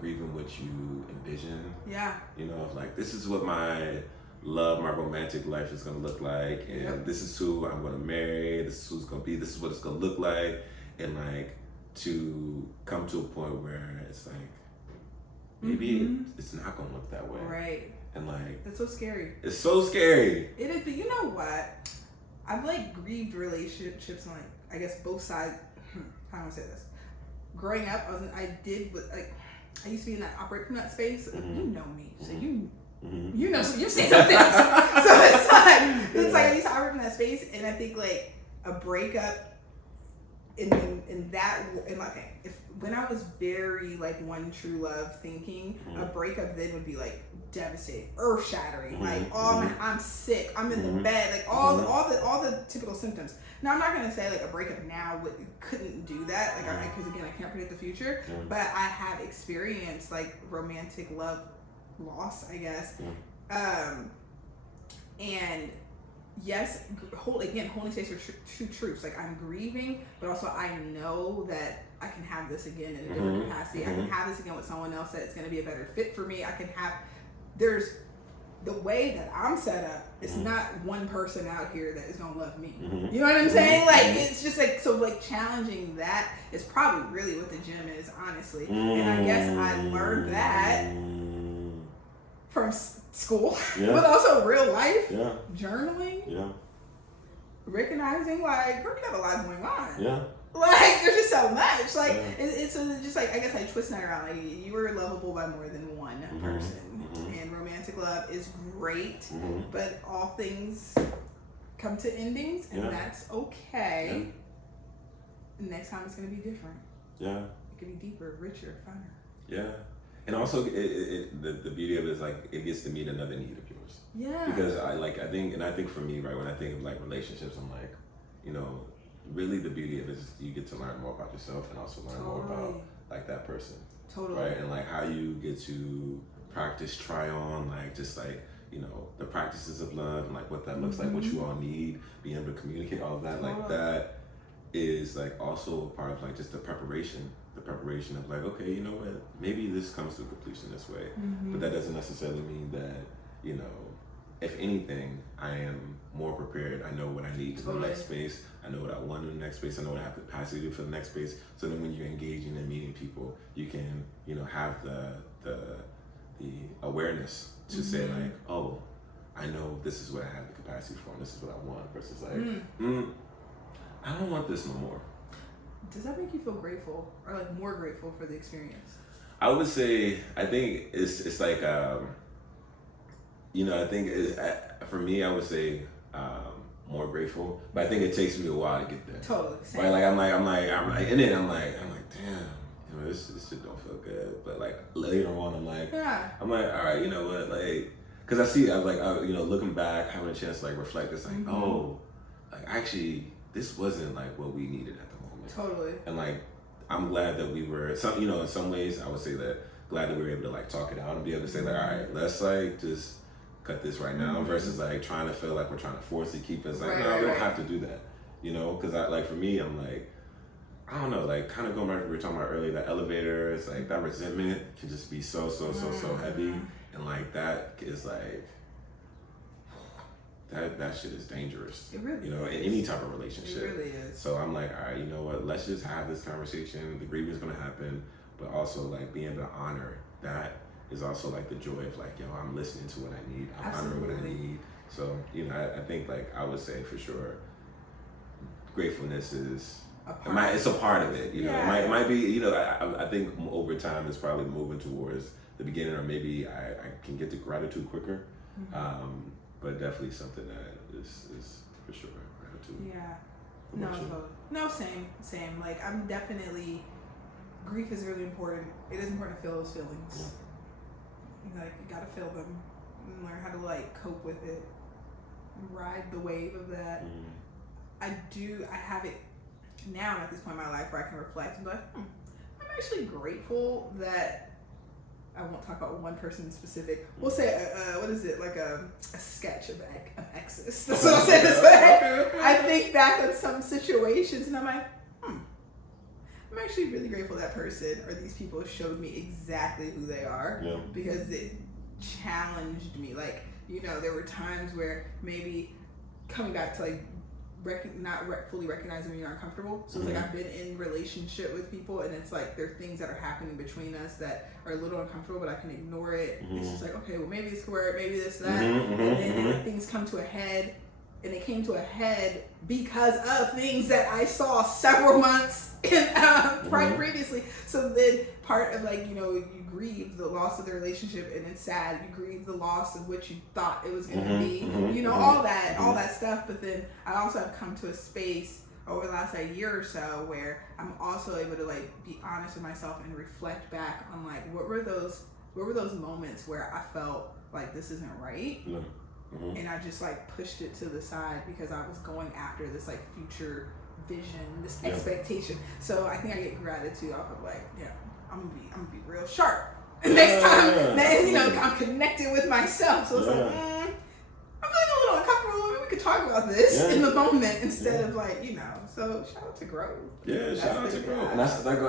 grieving what you envision. Yeah. You know, of like this is what my romantic life is gonna look like, and Yep. this is who I'm gonna marry. This is who's gonna be. This is what it's gonna look like, and like to come to a point where it's like maybe Mhm. it's not gonna look that way, Right. and like That's so scary. it's so scary. It is, but you know what? I've like grieved relationships on like I guess both sides. How do I say this? Growing up, I used to be in that operate from that space. Mhm. You know me, so Mhm. you know, so you've seen some things. So it's like I used to operate from that space, and I think like a breakup in like if when I was very like one true love thinking, a breakup then would be like devastating, earth shattering. Like I'm sick, I'm in the bed, like all the typical symptoms. Now I'm not gonna say like a breakup now couldn't do that, like because again I can't predict the future, but I have experienced like romantic love loss, I guess. And yes, holding space for true truths. Like I'm grieving, but also I know that I can have this again in a different capacity. I can have this again with someone else that's going to be a better fit for me. There's the way that I'm set up. It's not one person out here that is going to love me. You know what I'm saying? Like it's just like so. Like challenging that is probably really what the gym is, honestly. And I guess I learned that from school, but also real life, journaling, recognizing like, girl, you got a lot going on. Like there's just so much. Like it's just like I guess I twist that around. Like you were lovable by more than one person, and romantic love is great, but all things come to endings, and that's okay. Next time it's gonna be different. It could be deeper, richer, funner. And also, the beauty of it is like it gets to meet another need of yours. Because I think for me, right, when I think of like relationships, I'm like, you know, really the beauty of it is you get to learn more about yourself and also learn more about like that person. Right, and like how you get to practice, try on, like just like you know the practices of love and like what that looks like, what you all need, being able to communicate all of that, like that is like also a part of like just the preparation of like, okay, you know what, maybe this comes to completion this way, but that doesn't necessarily mean that, you know, if anything, I am more prepared. I know what I need for the next space. I know what I want in the next space. I know what I have capacity to do for the next space. So then when you're engaging and meeting people, you can, you know, have the awareness to say like, oh, I know this is what I have the capacity for and this is what I want, versus like, I don't want this no more. Does that make you feel grateful or like more grateful for the experience? I would say, I think it's like, you know, I think for me, I would say more grateful, but I think it takes me a while to get there. Totally. Same. Right? Like I'm like, and then I'm like, damn, you know, this shit don't feel good. But like later on, I'm like, all right, you know what, like because I see, looking back, having a chance to like reflect. It's like, oh, like actually, this wasn't like what we needed at the moment. Totally. And like, I'm glad that we were in some ways, I would say that glad that we were able to like talk it out and be able to say like, all right, let's like just cut this right now, versus like trying to feel like we're trying to force it, keep us like, no, we don't have to do that, because I like, for me, I'm like, I don't know, like kind of going back to what we were talking about earlier, that elevator, it's like that resentment can just be so heavy, and like that is like that shit is dangerous. It really in any type of relationship. It really is. So I'm like, all right, you know what? Let's just have this conversation. The grieving is gonna happen, but also like being able to honor that is also like the joy of like, I'm listening to what I need. I'm honoring what I need. So I think like I would say for sure, gratefulness is. It's a part of it, It might be, I think over time it's probably moving towards the beginning, or maybe I can get to gratitude quicker. But definitely something that is for sure gratitude. Yeah. No, same. Like I'm definitely, grief is really important. It is important to feel those feelings. Like you gotta feel them and learn how to like cope with it, ride the wave of that. I have it. Now I'm at this point in my life where I can reflect and be like, I'm actually grateful that I won't talk about one person specific. We'll say, what is it, like a sketch of exes. That's what I'll say this way. Okay. I think back on some situations and I'm like, I'm actually really grateful that person or these people showed me exactly who they are, because it challenged me. Like, there were times where maybe coming back to like, not fully recognizing when you're uncomfortable. So it's like I've been in relationship with people and it's like there are things that are happening between us that are a little uncomfortable, but I can ignore it. It's just like, okay, well maybe it's could work, maybe this, that. And then things come to a head, and it came to a head because of things that I saw several months previously. So then part of like, you grieve the loss of the relationship and it's sad. You grieve the loss of what you thought it was going to be, all that stuff. But then I also have come to a space over the last year or so where I'm also able to like be honest with myself and reflect back on like, what were those moments where I felt like this isn't right? And I just like pushed it to the side because I was going after this like future vision, this expectation. So I think I get gratitude off of like, I'm gonna be real sharp. And next time, I'm connected with myself. So it's like, I'm feeling a little uncomfortable. Maybe we could talk about this in the moment instead of like, So shout out to growth. Yeah, shout out to growth. And I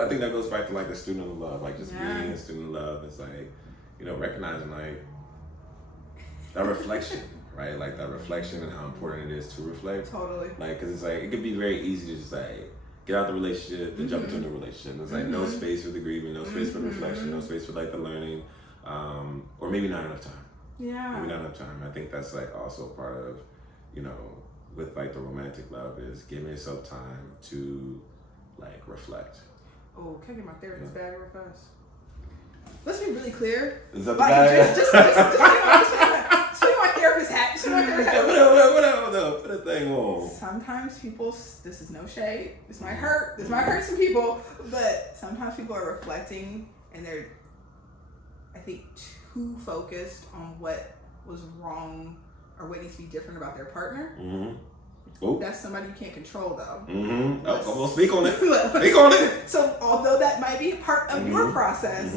think that goes back to like the student of love, like just being a student of love. It's like, recognizing like that reflection, right? Like that reflection and how important it is to reflect. Totally. Like, cause it's like it could be very easy to just like get out the relationship, then jump into a new relationship. It's like no space for the grieving, no space for the reflection, no space for like the learning, or maybe not enough time. Yeah. Maybe not enough time. I think that's like also part of, with like the romantic love is giving yourself time to like reflect. Oh, can I get my therapist bag real fast? Let's be really clear. Is that the bag? Just my therapist hat. Just my therapist hat. Whatever, put a thing on. Sometimes people, this is no shade. This might hurt some people, but sometimes people are reflecting and they're, I think, too focused on what was wrong or what needs to be different about their partner. Ooh. That's somebody you can't control, though. Well, speak on it. Speak on it. So, although that might be part of your process,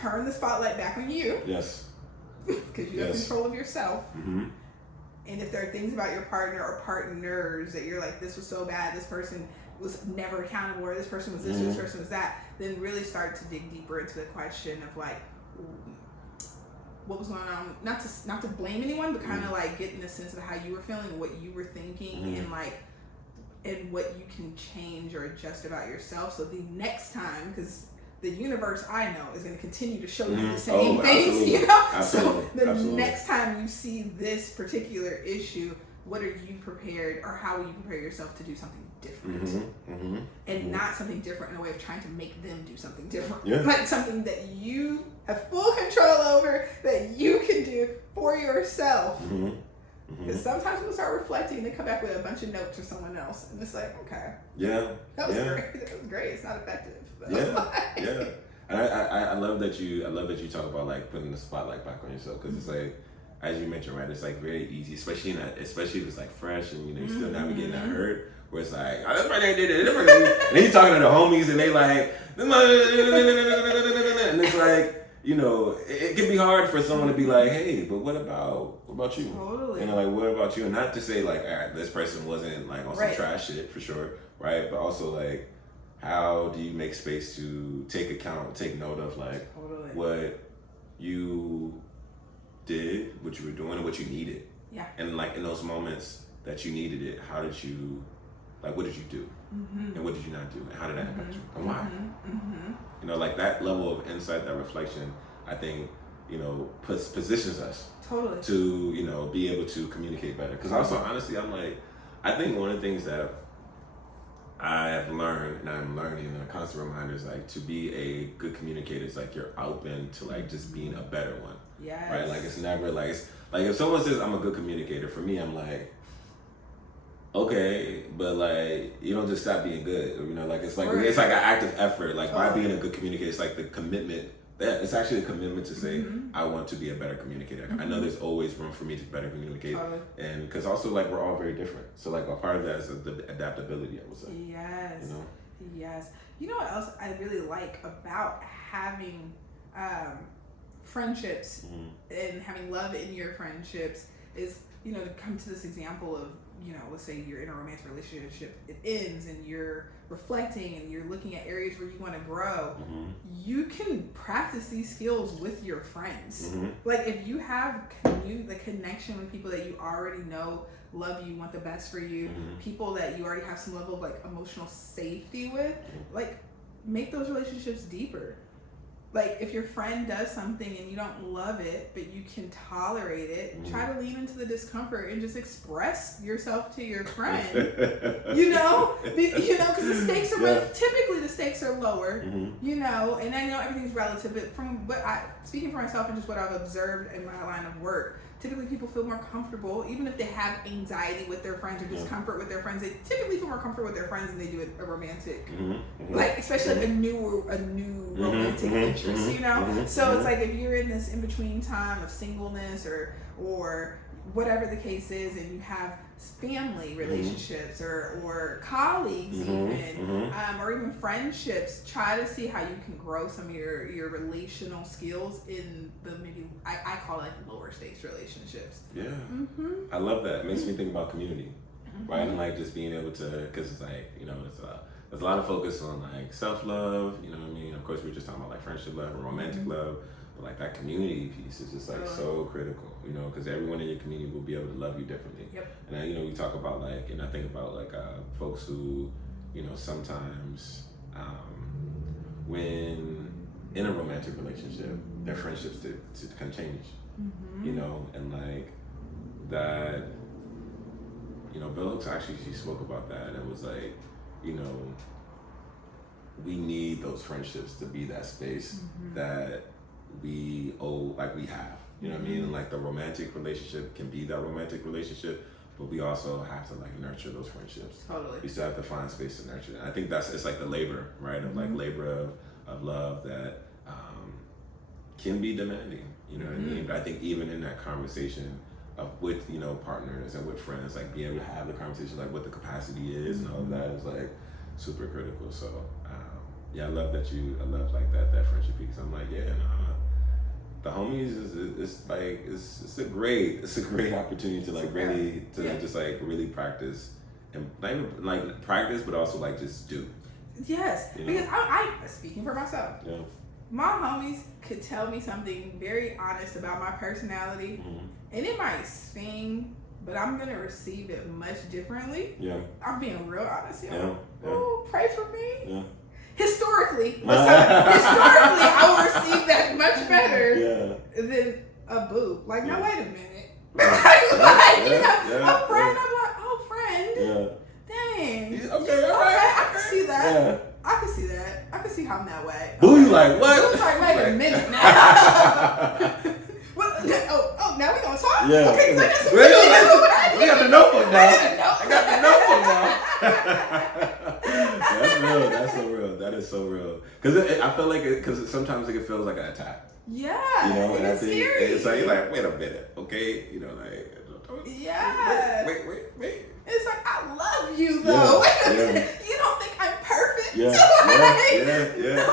turn the spotlight back on you. Yes. Because you have control of yourself. And if there are things about your partner or partners that you're like, this was so bad, this person was never accountable, or this person was this, or this person was that, then really start to dig deeper into the question of like, what was going on? Not to blame anyone, but kind of like getting a sense of how you were feeling, what you were thinking, and like, and what you can change or adjust about yourself. So the next time, because the universe I know is going to continue to show you the same things, Absolutely. So the next time you see this particular issue, what are you prepared, or how will you prepare yourself to do something different? And not something different in a way of trying to make them do something different. Like something that you have full control over, that you can do for yourself. Because sometimes we'll start reflecting and they come back with a bunch of notes for someone else, and it's like, okay, that was great. That was great. It's not effective. And I love that you talk about like putting the spotlight back on yourself, because it's like as you mentioned, right, it's like very easy, especially if it's like fresh and you're still navigating that hurt, where it's like, oh, this person did it, and then you talking to the homies and they like, and it's like, it can be hard for someone to be like, hey, but what about you? Totally. Like, what about you? And not to say like, all right, this person wasn't like on some trash shit for sure, right? But also like, how do you make space to take note of like what you did, what you were doing, and what you needed? Yeah. And like in those moments that you needed it, how did you, like, what did you do? And what did you not do? And how did that impact you? And why? Like that level of insight, that reflection, I think, positions us to, be able to communicate better. Because also, honestly, I think one of the things that I have learned, and I'm learning, and a constant reminder is like, to be a good communicator is like you're open to like just being a better one. Yes. Right? Like it's never like, if someone says I'm a good communicator, for me, I'm like, okay, but like you don't just stop being good. Like it's like it's like an active effort. Like by being a good communicator, it's like the commitment. That it's actually a commitment to say I want to be a better communicator. I know there's always room for me to better communicate, and because also like we're all very different. So like a part of that is the adaptability, I would say. Yes. Yes. You know what else I really like about having friendships and having love in your friendships is, to come to this example of, let's say you're in a romantic relationship, it ends and you're reflecting and you're looking at areas where you want to grow. You can practice these skills with your friends. Like if you have the connection with people that you already know, love you, want the best for you, people that you already have some level of like emotional safety with, like make those relationships deeper. Like if your friend does something and you don't love it, but you can tolerate it, try to lean into the discomfort and just express yourself to your friend. Because the stakes are typically the stakes are lower. And I know everything's relative, but from speaking for myself and just what I've observed in my line of work, typically people feel more comfortable, even if they have anxiety with their friends or discomfort with their friends. They typically feel more comfortable with their friends than they do a romantic, like especially like a new romantic interest. So it's like if you're in this in between time of singleness or whatever the case is, and you have family relationships or colleagues even, or even friendships, try to see how you can grow some of your relational skills in the maybe I call it like lower stakes relationships. I love that. It makes me think about community, right? And like just being able to, because it's like, there's a lot of focus on like self-love, you know what I mean? Of course, we're just talking about like friendship love and romantic love, but like that community piece is just like so critical, because everyone in your community will be able to love you differently. And we talk about like, and I think about like folks who, sometimes when in a romantic relationship, their friendships to kind of change, and like that, Bell Hooks actually, she spoke about that, and it was like, we need those friendships to be that space that we have, you know what I mean? And like the romantic relationship can be that romantic relationship, but we also have to like nurture those friendships. Totally. We still have to find space to nurture. And I think it's like the labor, right? Of like labor of love that can be demanding, you know what I mean? But I think even in that conversation with, partners and with friends, like being able to have the conversation, like what the capacity is and all of that is like super critical. So I love that I love like that friendship piece. I'm like, the homies it's a great opportunity to like really just like really practice, and not even like practice, but also like just do. Yes, because I speaking for myself. My homies could tell me something very honest about my personality, and it might sting, but I'm gonna receive it much differently. I'm being real honest, Oh, pray for me. Historically, I will receive that much better than a boo. Like, now wait a minute. A friend, I'm like, oh, friend. Dang. Okay, I can see that. I can see that. I can see how I'm that way. Boo, you like what? Boo's like, wait a minute now. Now we gonna talk? Okay, so I just we got the notebook now. I got the notebook now. That's real. That's so real. That is is so real. Because I feel like because sometimes it feels like an attack. Yeah, You know, and I it's think scary. it's like you're like, wait a minute, okay? You know, like Yeah. wait. It's like, I love you though. Yeah. You don't think I'm perfect? Yeah.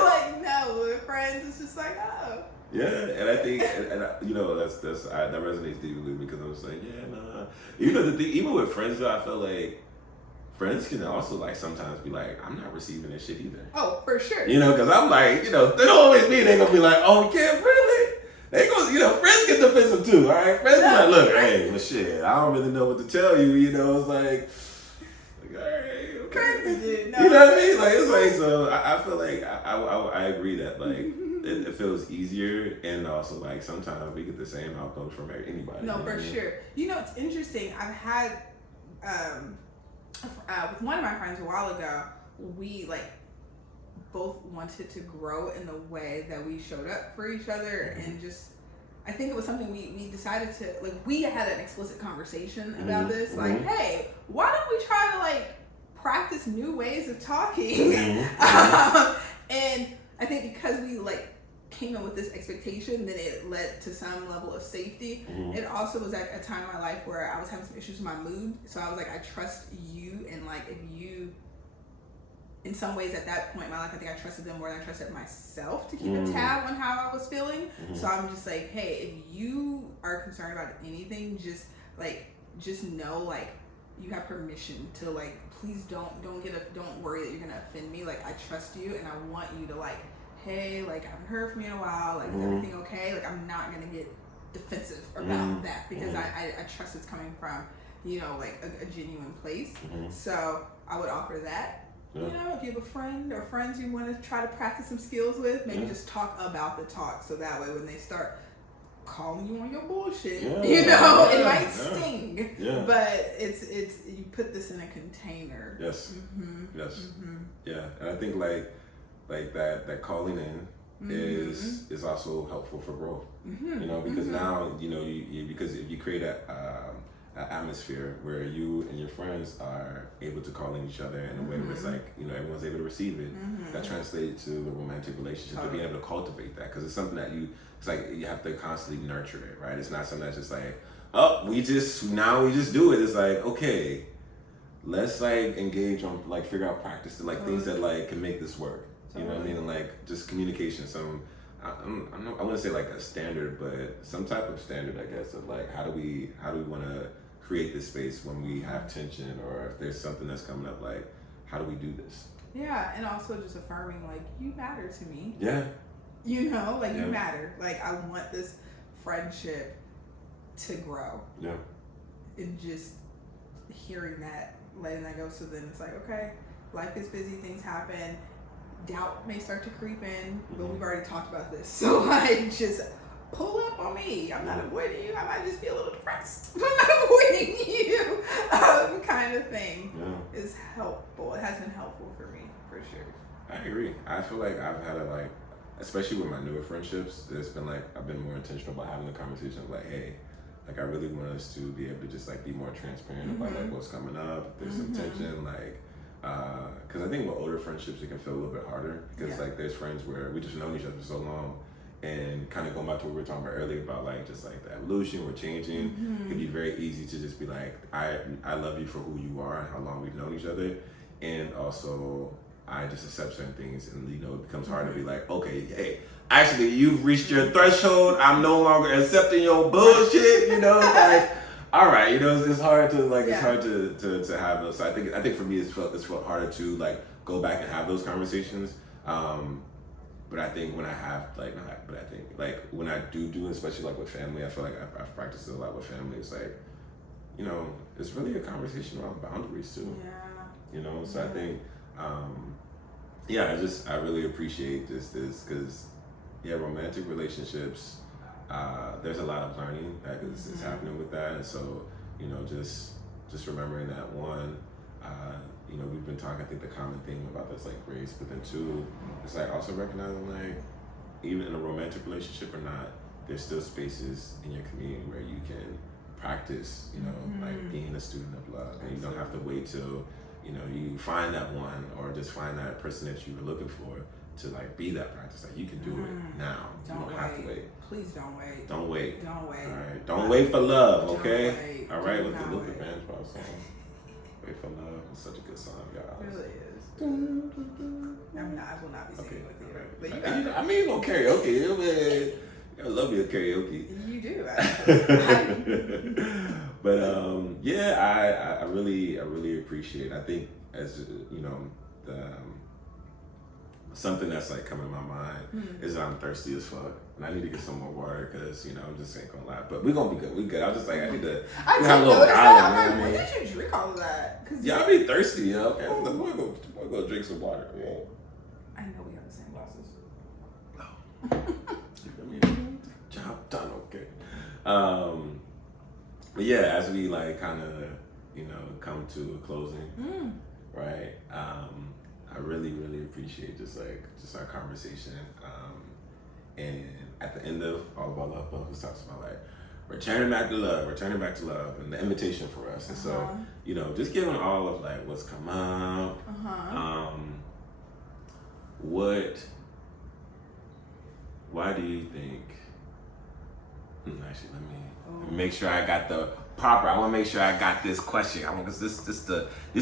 Like, no, we're friends. It's just like, oh. Yeah, and I think, you know, that resonates deeply with me because I was like, yeah, nah. You know, the thing, even with friends, though, I feel like friends can also like sometimes be like, I'm not receiving this shit either. Oh, for sure. You know, because I'm like, you know, they don't always mean they gonna be like, oh, you can't really. They go, you know, friends get defensive too, all right? Friends be like, look, hey, well, shit, I don't really know what to tell you. You know, it's like all right, okay. No. You know what I mean? Like, it's like, so I feel like I agree that like it feels easier, and also like sometimes we get the same outcomes from anybody. No, you know for what I mean? sure. You know, it's interesting. I've had with one of my friends a while ago, we like both wanted to grow in the way that we showed up for each other, and just I think it was something we decided to like. We had an explicit conversation about this. Like, hey, why don't we try to like practice new ways of talking? And I think because we like came in with this expectation, then it led to some level of safety. It also was like a time in my life where I was having some issues with my mood, so I was like, I trust you, and like if you, in some ways at that point in my life, I think I trusted them more than I trusted myself to keep a tab on how I was feeling. So I'm just like, hey, if you are concerned about anything, just know like you have permission to like, please don't worry that you're gonna offend me. Like, I trust you, and I want you to like, hey, like I haven't heard from you in a while, like is everything okay? Like, I'm not gonna get defensive about that because I trust it's coming from, you know, like a genuine place. So I would offer that. You know, if you have a friend or friends you want to try to practice some skills with, maybe just talk about the talk, so that way when they start calling you on your bullshit, you know, it might sting. But it's you put this in a container. Yes. Yeah, and I think like that calling in is also helpful for growth. You know, because now you know because if you create an atmosphere where you and your friends are able to call in each other in a way where it's like, you know, everyone's able to receive it, that translates to the romantic relationship, to being able to cultivate that, because it's something that it's like you have to constantly nurture it, right? It's not something that's just like, oh, we just do it. It's like, okay, let's like engage on like figure out practice, like things that like can make this work. You know what I mean? And like just communication, I wouldn't say like a standard, but some type of standard, I guess, of like how do we want to create this space when we have tension, or if there's something that's coming up, like how do we do this? Yeah, and also just affirming like, you matter to me. Yeah. You know, like you matter. Like, I want this friendship to grow. Yeah. And just hearing that, letting that go. So then it's like, okay, life gets busy, things happen. Doubt may start to creep in, but we've already talked about this. So like, just pull up on me. I'm not avoiding you. I might just be a little depressed. I'm not avoiding you. Kind of thing is helpful. It has been helpful for me, for sure. I agree. I feel like I've had like, especially with my newer friendships, there's been like, I've been more intentional about having the conversation of like, hey, like I really want us to be able to just like be more transparent about like what's coming up. If there's some tension, like, because I think with older friendships it can feel a little bit harder, because like there's friends where we just known each other for so long, and kind of going back to what we were talking about earlier about like just like the evolution, we're changing. It can be very easy to just be like, I love you for who you are and how long we've known each other, and also I just accept certain things, and you know it becomes hard to be like, okay, hey, actually you've reached your threshold, I'm no longer accepting your bullshit. You know, it's like, all right, you know, it's hard to like it's hard to have those. So I think for me it's felt harder to like go back and have those conversations. But I think when I have like not, but I think like when I do, especially like with family, I feel like I've practiced it a lot with family. It's like, you know, it's really a conversation around boundaries too. Yeah. You know, so I think, I really appreciate this because romantic relationships, there's a lot of learning that is happening with that, and so, you know, just remembering that one, you know, we've been talking, I think the common theme about this like grace, but then two, it's like also recognizing like even in a romantic relationship or not, there's still spaces in your community where you can practice, you know, like being a student of love, and you don't have to wait till you know, you find that one, or just find that person that you were looking for to like be that practice. Like you can do it now. You don't have to wait. Please don't wait. Don't wait. Don't wait. All right. Don't wait for love. Okay. Wait. All right. Do With the not Luther wait. Vandross song. Wait for love. It's such a good song, y'all. It really is. I will not be singing with you. Right. But you got it. I mean, you know, karaoke. I mean, I love your karaoke. You do. But yeah, I really appreciate. I think as you know, something that's like coming to my mind is that I'm thirsty as fuck, and I need to get some more water because you know I'm just ain't gonna lie. But we're gonna be good. We good. I was just like I need to I have a little notice dialogue. that. I'm Man, like, when did you drink all of that? yeah, I be thirsty. Yeah, okay. The boy go drink some water. Yeah. I know we have the same glasses. I mean, job done. Okay. But yeah, as we like kind of you know come to a closing, right? I really appreciate just our conversation. And at the end of all of our love bubbles talks about like returning back to love, and the invitation for us. And so, you know, just giving all of like what's come up, why do you think? Actually, let me make sure I got the proper. I want to make sure I got this question. I want because this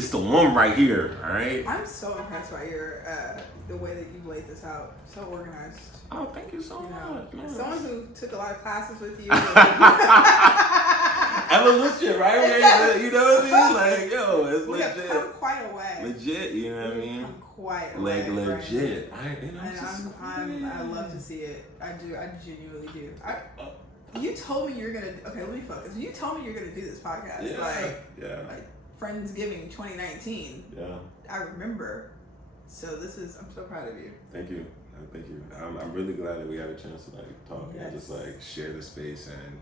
the one right here. All right. I'm so impressed by your the way that you laid this out. So organized. Oh, thank you so much. As someone who took a lot of classes with you. Evolution, right? You know what I mean? Like, yo, it's we legit. have come quite a way. Legit, you know what I mean? Quite a like way, legit. Right? I love to see it. I do. I genuinely do. You told me you're gonna. Okay, let me focus. You told me you're gonna do this podcast. Like Friendsgiving 2019. Yeah. I remember. So I'm so proud of you. Thank you. Thank you. I'm really glad that we had a chance to like talk Yes. and just like share the space and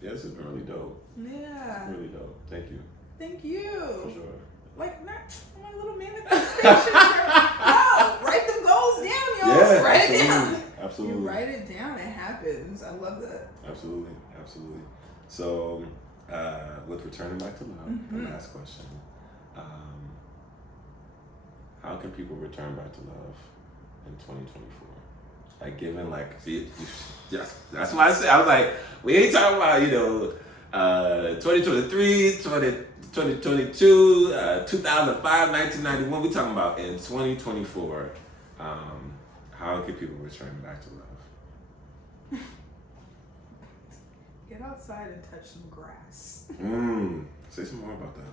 yeah, this has been really dope. Yeah. Really dope. Thank you. Thank you. For sure. Like my little manifestation. No, write them goals down, y'all. Yeah, write it down. Absolutely. You write it down, it happens. I love that. Absolutely. So, with returning back to love, the last question. How can people return back to love in 2024? Like, given, like, see, yes, that's why I said, I was like, we ain't talking about, 2023, 2022, 2005, 1991. We talking about in 2024. How can people return back to love? Get outside and touch some grass. Say some more about that.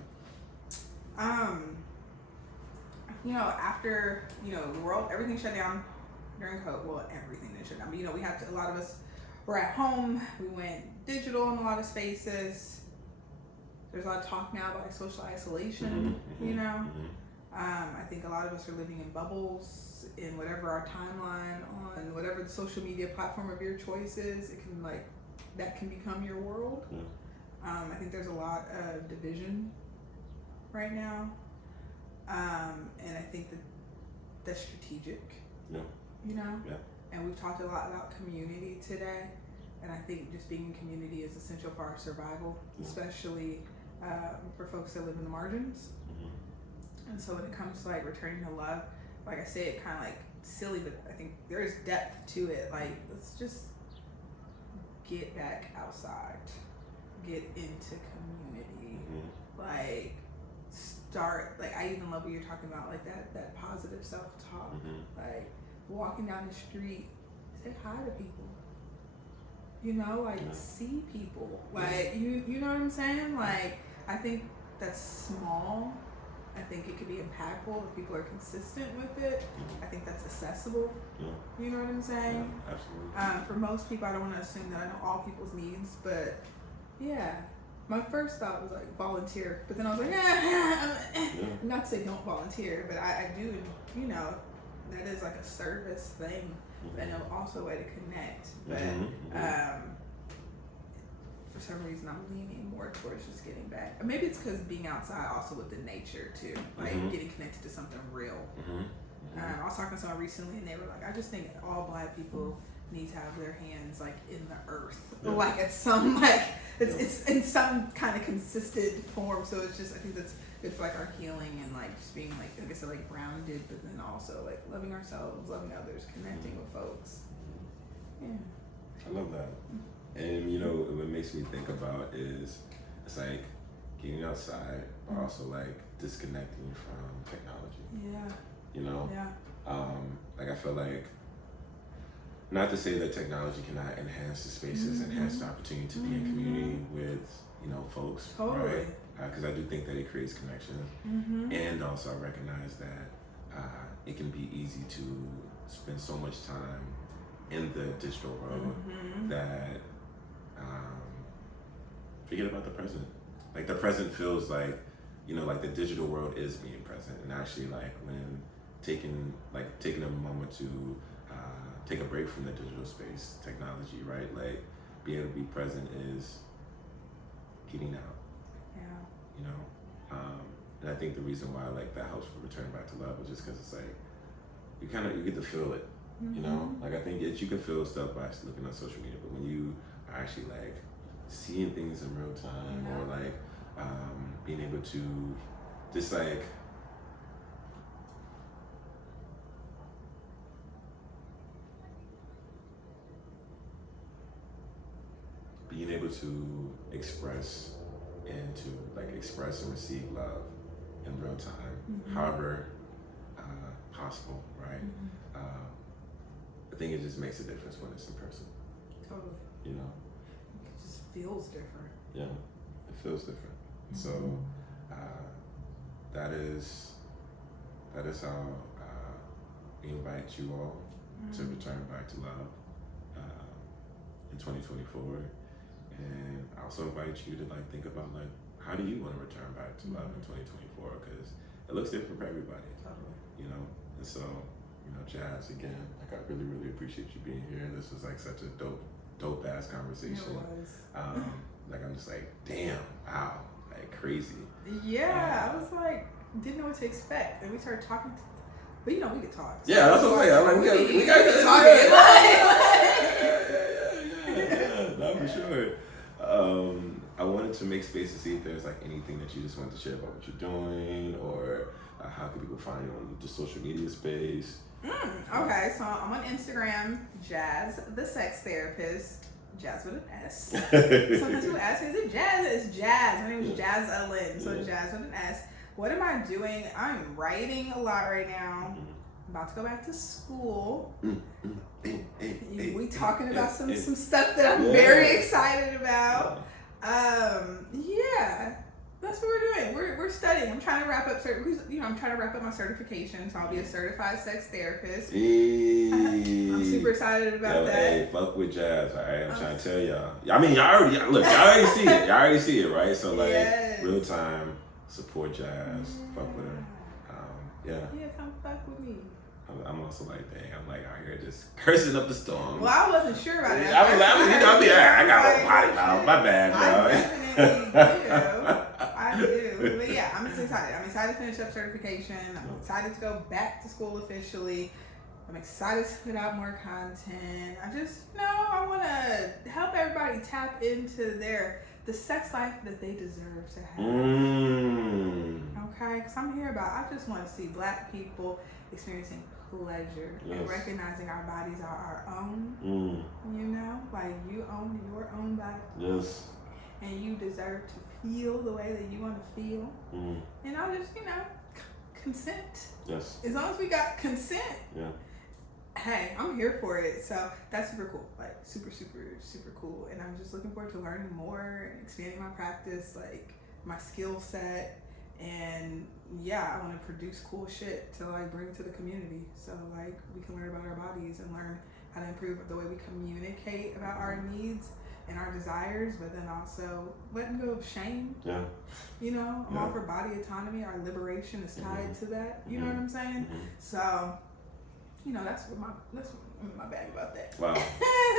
After, the world, everything shut down during COVID. Well, everything didn't shut down. But, we had to, a lot of us were at home. We went digital in a lot of spaces. There's a lot of talk now about social isolation, I think a lot of us are living in bubbles in whatever our timeline on whatever the social media platform of your choice is. It can that can become your world. I think there's a lot of division right now. And I think that's strategic. And we've talked a lot about community today. And I think just being in community is essential for our survival, especially for folks that live in the margins. And so when it comes to returning to love, like I say, it kind of silly, but I think there is depth to it. Let's just get back outside, get into community, start. I even love what you're talking about, that positive self-talk, walking down the street, say hi to people. See people. You know what I'm saying? I think that's small. I think it could be impactful if people are consistent with it. I think that's accessible. You know what I'm saying? Yeah, absolutely. For most people, I don't want to assume that I know all people's needs, but yeah. My first thought was volunteer, but then I was not to say don't volunteer, but I do, that is a service thing, and also a way to connect. But for some reason, I'm leaning more towards just getting back. Maybe it's because being outside also with the nature too, getting connected to something real. I was talking to someone recently, and they were like, I just think all Black people need to have their hands in the earth, at some it's in some kind of consistent form. So it's just, I think that's good for like our healing and like just being like I said, like grounded, but then also like loving ourselves, loving others, connecting with folks. Yeah. I love that. And you know, what makes me think about is it's like getting outside, but also like disconnecting from technology. Yeah. You know? Yeah. Like I feel like, not to say that technology cannot enhance the spaces, enhance the opportunity to be in community with, you know, folks. Totally. Right? Because I do think that it creates connections. And also I recognize that it can be easy to spend so much time in the digital world that forget about the present. Like the present feels like, you know, like the digital world is being present, and actually like when taking a moment to take a break from the digital space, technology, right? Like being able to be present is getting out. Yeah. You know, and I think the reason why like that helps with returning back to love is just because it's like you get to feel it. You know, like I think you can feel stuff by looking on social media, but when you are actually like seeing things in real time, or like being able to just like being able to express and to like express and receive love in real time, however possible, right? I think it just makes a difference when it's in person. Totally. You know? It just feels different. Yeah, it feels different. So that is how we invite you all to return back to love in 2024. And I also invite you to like think about like how do you want to return back to love in 2024, because it looks different for everybody. Totally. You know, and so you know, Jazz, again, like I really appreciate you being here. This was like such a dope ass conversation. It was. Like I'm just like, damn, wow, like crazy. Yeah, I was like, didn't know what to expect, and we started talking. But you know, we could talk. So yeah, that's what I'm saying. I'm like, we got to talk. Yeah, no, for sure. I wanted to make space to see if there's like anything that you just wanted to share about what you're doing, or how can people find you on the social media space. Okay, so I'm on Instagram, Jazz the Sex Therapist, Jazz with an S. Sometimes people ask me, is it Jazz? It's Jazz. My name is Jazz Ellen, so Jazz with an S. What am I doing? I'm writing a lot right now. I'm about to go back to school. We talking about some stuff that I'm very excited about. Yeah. That's what we're doing. We're studying. I'm trying to wrap up I'm trying to wrap up my certification, so I'll be a certified sex therapist. I'm super excited about that. Hey, fuck with Jazz, all right? I'm trying to tell y'all. I mean, y'all already see it. Y'all already see it, right? So like, real time, support Jazz, fuck with her. Yeah, come fuck with me. I'm also like, dang, I'm like out here just cursing up the storm. Well, I wasn't sure about that. I got no potty mouth. My bad, bro. I definitely do. I do. But yeah, I'm just excited. I'm excited to finish up certification. I'm excited to go back to school officially. I'm excited to put out more content. I want to help everybody tap into the sex life that they deserve to have. Okay? Because I'm here I just want to see Black people experiencing pleasure and recognizing our bodies are our own. You know? Like, you own your own body. Yes. And you deserve to feel the way that you want to feel. And I'll just, consent. Yes. As long as we got consent. Yeah. Hey, I'm here for it. So that's super cool. Like super, super, super cool. And I'm just looking forward to learning more and expanding my practice, like my skill set. And yeah, I want to produce cool shit to like bring to the community. So like we can learn about our bodies and learn how to improve the way we communicate about our needs and our desires, but then also letting go of shame. Yeah. I'm all for body autonomy. Our liberation is tied to that. You know what I'm saying? So, that's my bag about that. Wow.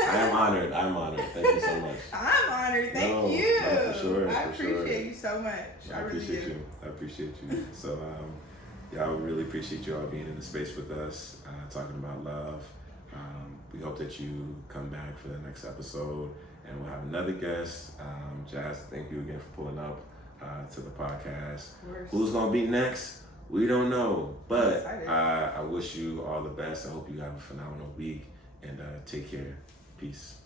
I'm honored. Thank you so much. I'm honored. Thank you. No, for sure. I appreciate you so much. I appreciate you. I appreciate you. So, I really appreciate you all being in the space with us, talking about love. We hope that you come back for the next episode. and we'll have another guest. Jazz, thank you again for pulling up to the podcast. Who's gonna be next? We don't know, but I wish you all the best. I hope you have a phenomenal week, and take care. Peace.